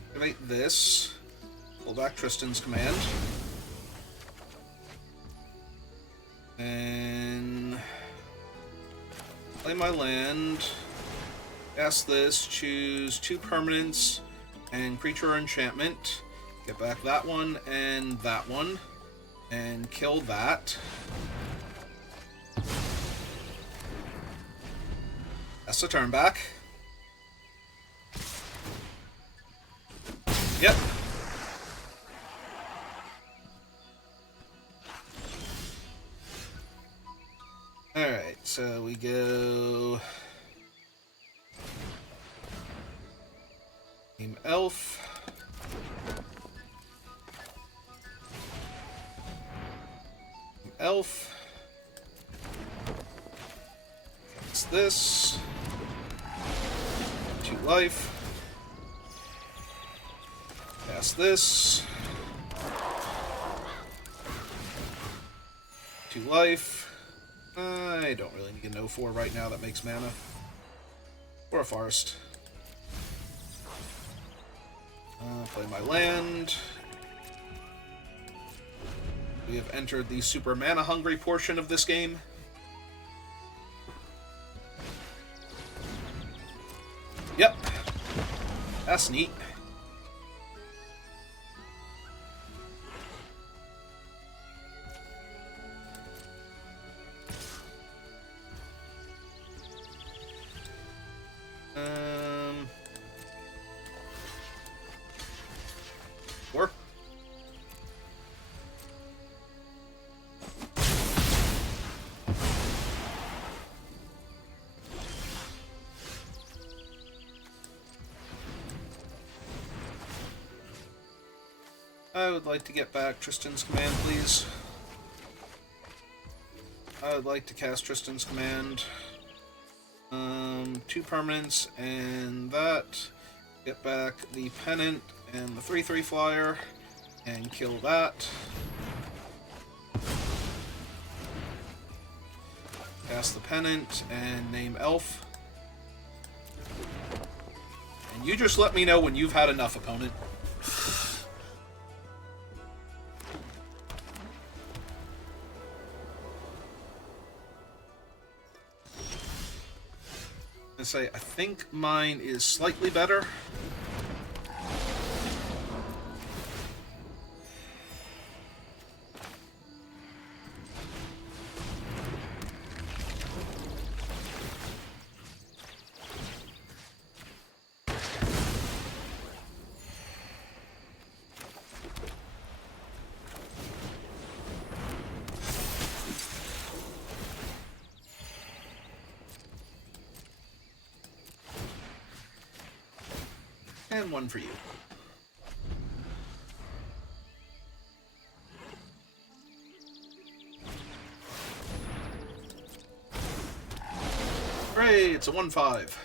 Activate this. Pull back Tristan's command. And play my land. Cast this. Choose 2 permanents and creature or enchantment. Get back that one and that one. And kill that. That's a turn back. Yep. Alright, so we go Name Elf. Elf. It's this. 2 life. Cast this. 2 life. I don't really need an 0-4 right now that makes mana. Or a forest. Play my land. We have entered the super mana-hungry portion of this game. Yep. That's neat. Four. I would like to get back Tristan's command, please. I would like to cast Tristan's command. 2 permanents, and that. Get back the pennant and the 3/3 flyer, and kill that. Cast the pennant, and name Elf. And you just let me know when you've had enough, opponent. Say, I think mine is slightly better. And 1 for you. Great, it's a 1/5.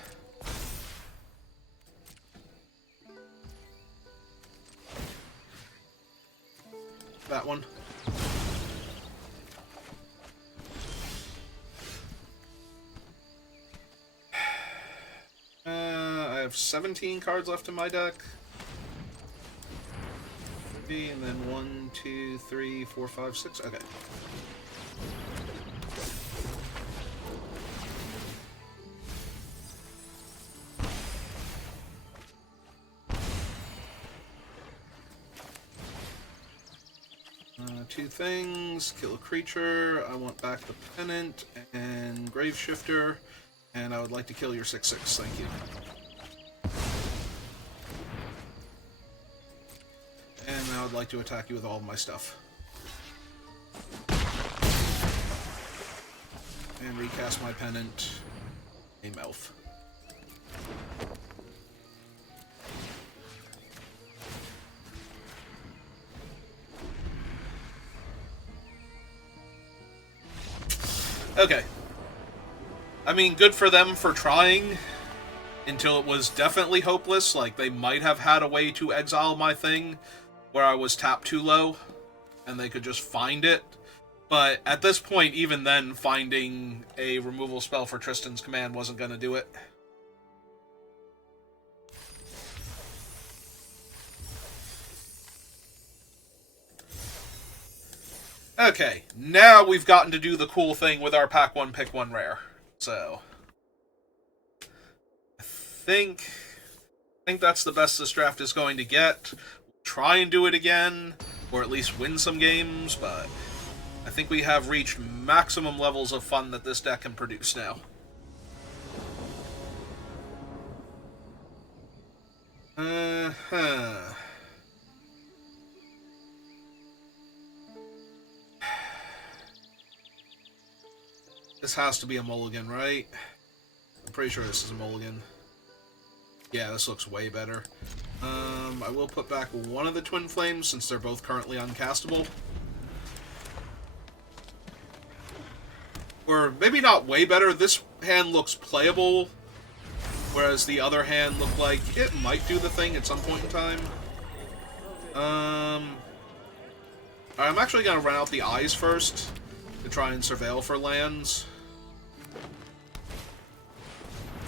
That one. I have 17 cards left in my deck. 3, and then 1, 2, 3, 4, 5, 6. Okay. Two things. Kill a creature. I want back the pennant and grave shifter. And I would like to kill your 6/6. Thank you. And I would like to attack you with all of my stuff. And recast my pennant. Name Elf. Okay. I mean, good for them for trying until it was definitely hopeless. Like, they might have had a way to exile my thing where I was tapped too low and they could just find it. But at this point, even then, finding a removal spell for Tristan's command wasn't going to do it. Okay, now we've gotten to do the cool thing with our pack 1, pick 1 rare. So, I think that's the best this draft is going to get. Try and do it again, or at least win some games, but I think we have reached maximum levels of fun that this deck can produce now. This has to be a mulligan, right? I'm pretty sure this is a mulligan. Yeah, this looks way better. I will put back one of the Twin Flames since they're both currently uncastable. Or maybe not way better. This hand looks playable, whereas the other hand looked like it might do the thing at some point in time. I'm actually going to run out the eyes first to try and surveil for lands,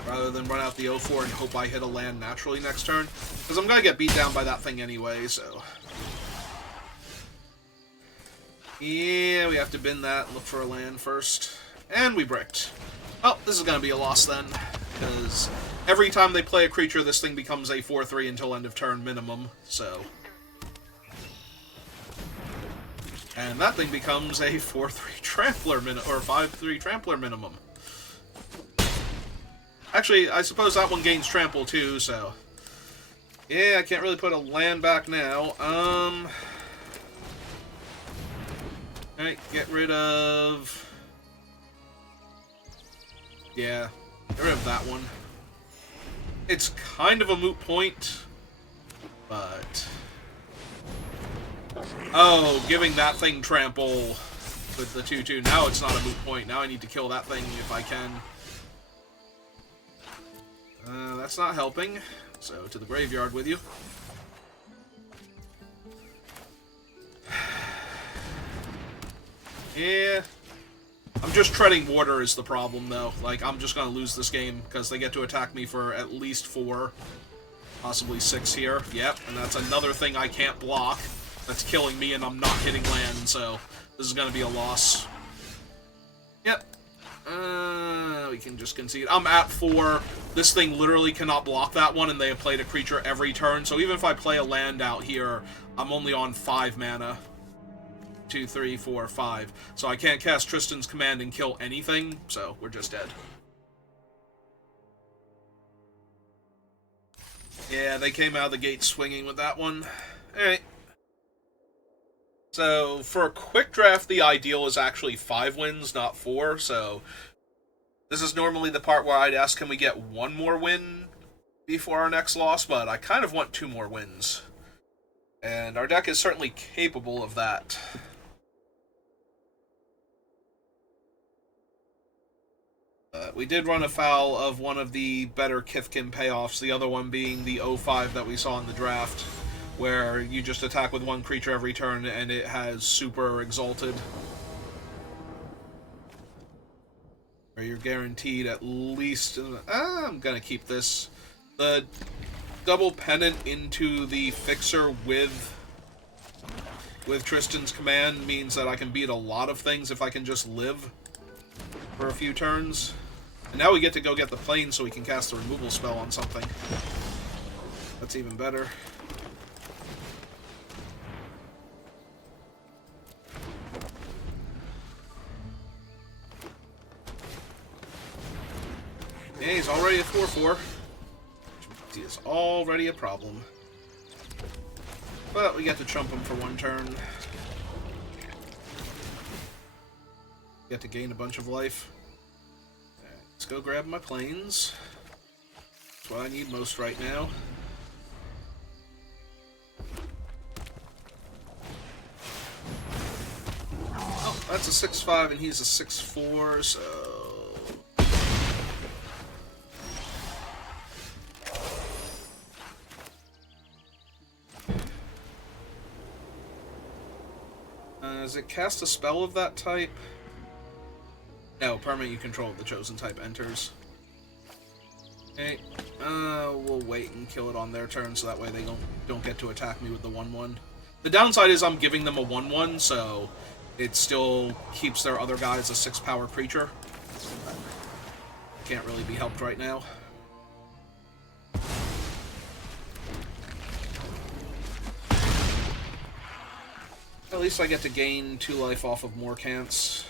rather than run out the 0-4 and hope I hit a land naturally next turn, because I'm going to get beat down by that thing anyway, so... Yeah, we have to bin that and look for a land first. And we bricked. Oh, this is going to be a loss then, because every time they play a creature, this thing becomes a 4-3 until end of turn minimum, so... And that thing becomes a 4-3 trampler or 5-3 trampler minimum. Actually, I suppose that one gains trample too, so... Yeah, I can't really put a land back now. Alright, get rid of... Yeah, get rid of that one. It's kind of a moot point, but... Oh, giving that thing trample with the 2-2. Now it's not a moot point. Now I need to kill that thing if I can. That's not helping. So, to the graveyard with you. Yeah. I'm just treading water is the problem, though. Like, I'm just gonna lose this game, because they get to attack me for at least 4, possibly 6 here. Yep, and that's another thing I can't block. That's killing me, and I'm not hitting land, so this is gonna be a loss. Yep. We can just concede. I'm at 4. This thing literally cannot block that one, and they have played a creature every turn, so even if I play a land out here, I'm only on 5 mana. 2, 3, 4, 5. So I can't cast Tristan's Command and kill anything, so we're just dead. Yeah, they came out of the gate swinging with that one. Alright. So, for a quick draft, the ideal is actually 5 wins, not 4, so... This is normally the part where I'd ask, can we get 1 more win before our next loss, but I kind of want 2 more wins. And our deck is certainly capable of that. We did run afoul of one of the better Kithkin payoffs, the other one being the 0-5 that we saw in the draft, where you just attack with 1 creature every turn and it has super exalted. Where you're guaranteed at least... I'm gonna keep this. The double pennant into the fixer with Tristan's Command means that I can beat a lot of things if I can just live for a few turns. And now we get to go get the plane so we can cast the removal spell on something. That's even better. Yeah, he's already a 4-4. He is already a problem. But we get to chump him for 1 turn. Get to gain a bunch of life. Right, let's go grab my planes. That's what I need most right now. Oh, that's a 6-5 and he's a 6-4, so... Does it cast a spell of that type? No, permanent you control of the chosen type enters. Okay, we'll wait and kill it on their turn so that way they don't get to attack me with the 1-1. The downside is I'm giving them a 1-1, so it still keeps their other guys a 6-power creature. Can't really be helped right now. At least I get to gain 2 life off of Morkants.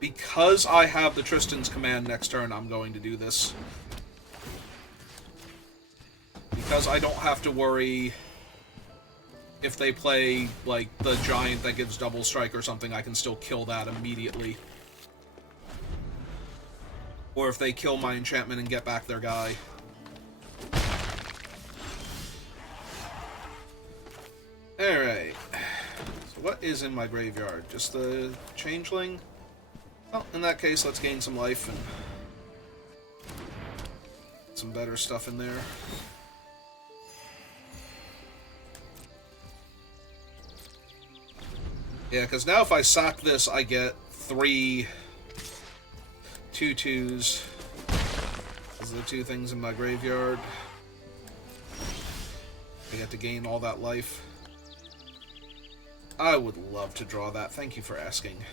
Because I have the Tristan's Command next turn, I'm going to do this. Because I don't have to worry if they play, like, the Giant that gives double strike or something, I can still kill that immediately. Or if they kill my enchantment and get back their guy. Alright. So what is in my graveyard? Just the Changeling? Well, in that case, let's gain some life and some better stuff in there. Yeah, because now if I sack this, I get 3 2/2s. Those are the 2 things in my graveyard. I get to gain all that life. I would love to draw that. Thank you for asking.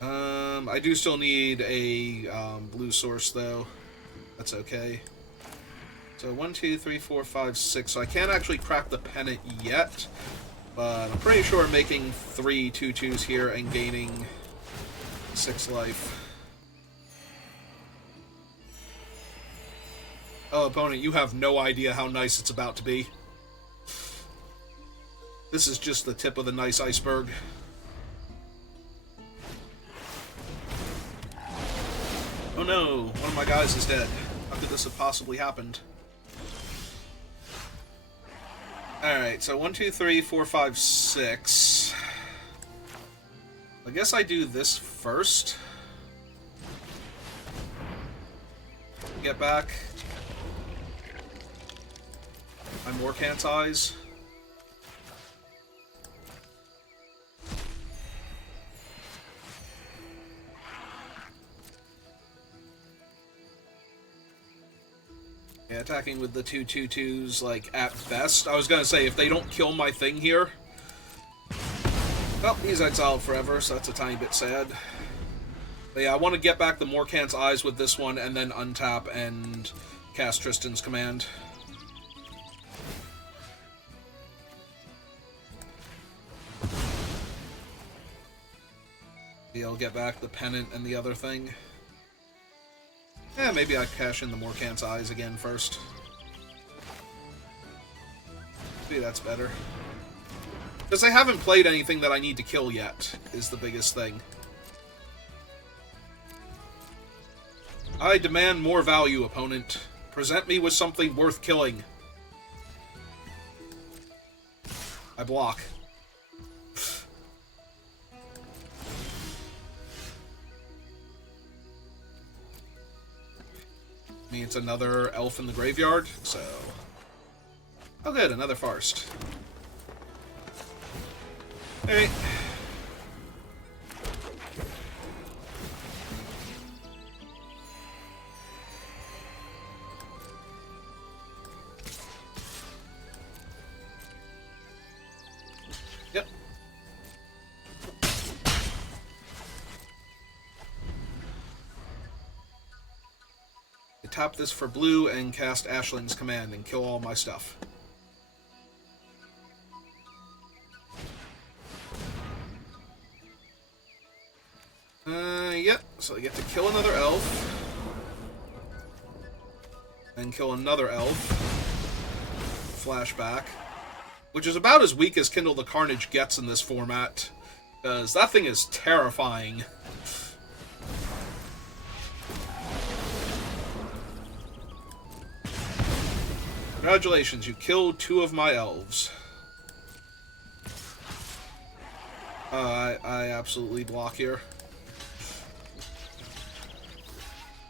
I do still need a blue source, though. That's okay. So 1, 2, 3, 4, 5, 6. So I can't actually crack the pennant yet, but I'm pretty sure I'm making 3 2/2s here and gaining 6 life. Oh, opponent, you have no idea how nice it's about to be. This is just the tip of the nice iceberg. Oh no, one of my guys is dead. How could this have possibly happened? Alright, so 1, 2, 3, 4, 5, 6. I guess I do this first. Get back my Morcant's Eyes. Yeah, attacking with the 2 2/2s, like, at best. I was gonna say, if they don't kill my thing here... Well, he's exiled forever, so that's a tiny bit sad. But yeah, I want to get back the Morcant's Eyes with this one, and then untap and cast Tristan's Command. Maybe I'll get back the Pennant and the other thing. Yeah, maybe I cash in the Morcant's Eyes again first. Maybe that's better. Because I haven't played anything that I need to kill yet, is the biggest thing. I demand more value, opponent. Present me with something worth killing. I block. I mean, it's another elf in the graveyard, so... Oh good, another Farst. Alright. Yep. I tap this for blue and cast Ashling's Command and kill all my stuff. Yep, so I get to kill another elf. And kill another elf. Flashback. Which is about as weak as Kindle the Carnage gets in this format. Because that thing is terrifying. Congratulations, you killed 2 of my elves. I absolutely block here.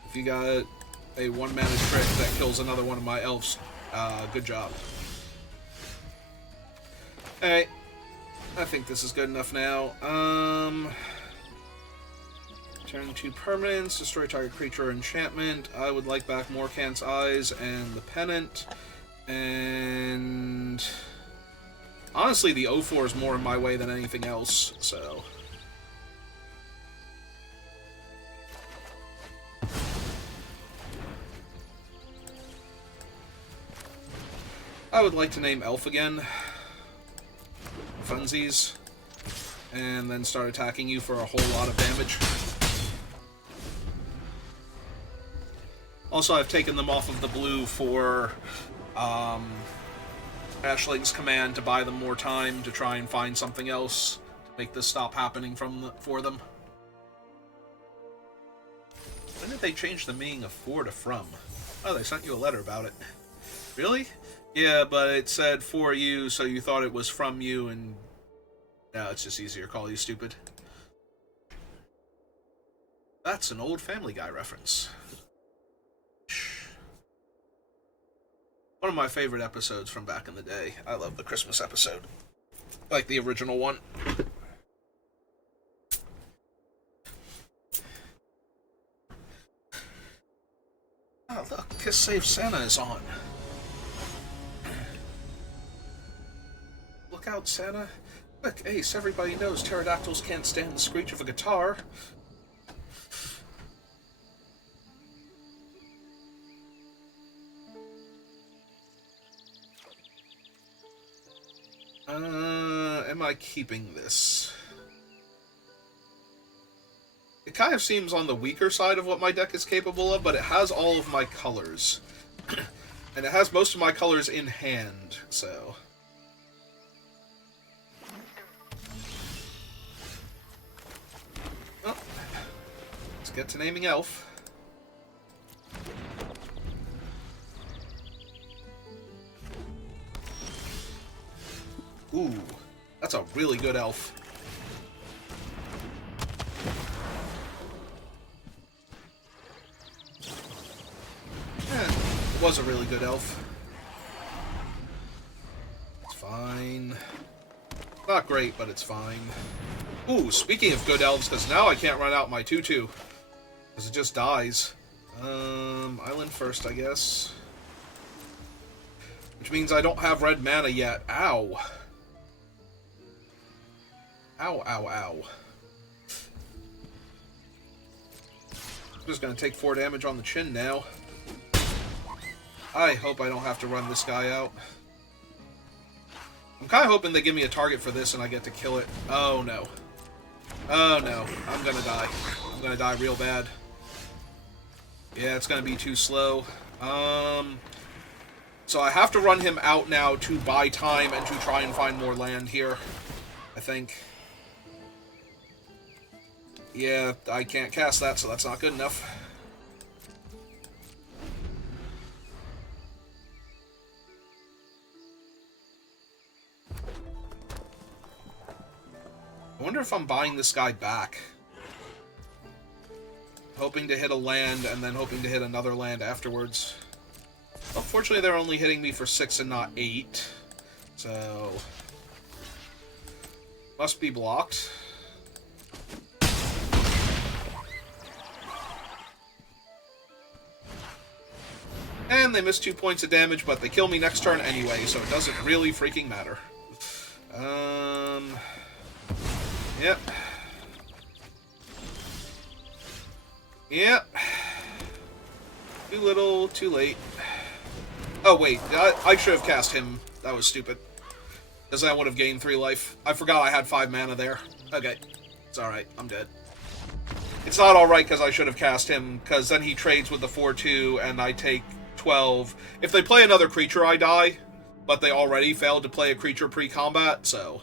If you got a 1-mana trick that kills another one of my elves, good job. Alright. I think this is good enough now. Turn 2 permanents, destroy target creature or enchantment. I would like back Morcant's Eyes and the Pennant. And... honestly, the 0/4 is more in my way than anything else, so... I would like to name Elf again. Funsies. And then start attacking you for a whole lot of damage. Also, I've taken them off of the blue for Ashling's Command to buy them more time to try and find something else to make this stop happening for them. When did they change the meaning of for to from? Oh, they sent you a letter about it. Really? Yeah, but it said for you, so you thought it was from you, and now it's just easier to call you stupid. That's an old Family Guy reference. One of my favorite episodes from back in the day. I love the Christmas episode. Like the original one. Oh, look, Kiss Save Santa is on. Look out, Santa. Quick, Ace, everybody knows pterodactyls can't stand the screech of a guitar. Am I keeping this? It kind of seems on the weaker side of what my deck is capable of, but it has all of my colors. And it has most of my colors in hand, so... Well, let's get to naming Elf. Ooh, that's a really good elf. It was a really good elf. It's fine. Not great, but it's fine. Ooh, speaking of good elves, because now I can't run out my 2/2. Because it just dies. Island first, I guess. Which means I don't have red mana yet. Ow. Ow, ow, ow. I'm just gonna take 4 damage on the chin now. I hope I don't have to run this guy out. I'm kind of hoping they give me a target for this and I get to kill it. Oh, no. Oh, no. I'm gonna die. I'm gonna die real bad. Yeah, it's gonna be too slow. So I have to run him out now to buy time and to try and find more land here, I think. Yeah, I can't cast that, so that's not good enough. I wonder if I'm buying this guy back. Hoping to hit a land, and then hoping to hit another land afterwards. Unfortunately, they're only hitting me for 6 and not 8. So... must be blocked. And they miss 2 points of damage, but they kill me next turn anyway, so it doesn't really freaking matter. Yep. Yep. Too little, too late. Oh, wait. I should have cast him. That was stupid. Because I would have gained 3 life. I forgot I had 5 mana there. Okay. It's alright. I'm dead. It's not alright because I should have cast him, because then he trades with the 4/2, and I take 12. If they play another creature, I die. But they already failed to play a creature pre-combat, so...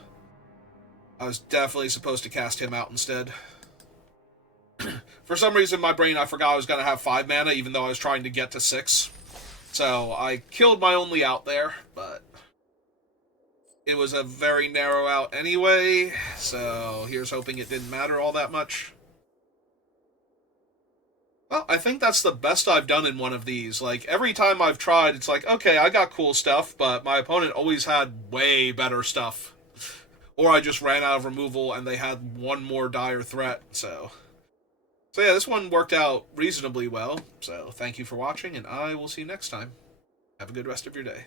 I was definitely supposed to cast him out instead. For some reason, in my brain, I forgot I was going to have 5 mana, even though I was trying to get to 6. So, I killed my only out there, but... it was a very narrow out anyway, so here's hoping it didn't matter all that much. Well, I think that's the best I've done in one of these. Like, every time I've tried, it's like, okay, I got cool stuff, but my opponent always had way better stuff. Or I just ran out of removal and they had one more dire threat, so... So yeah, this one worked out reasonably well, so thank you for watching, and I will see you next time. Have a good rest of your day.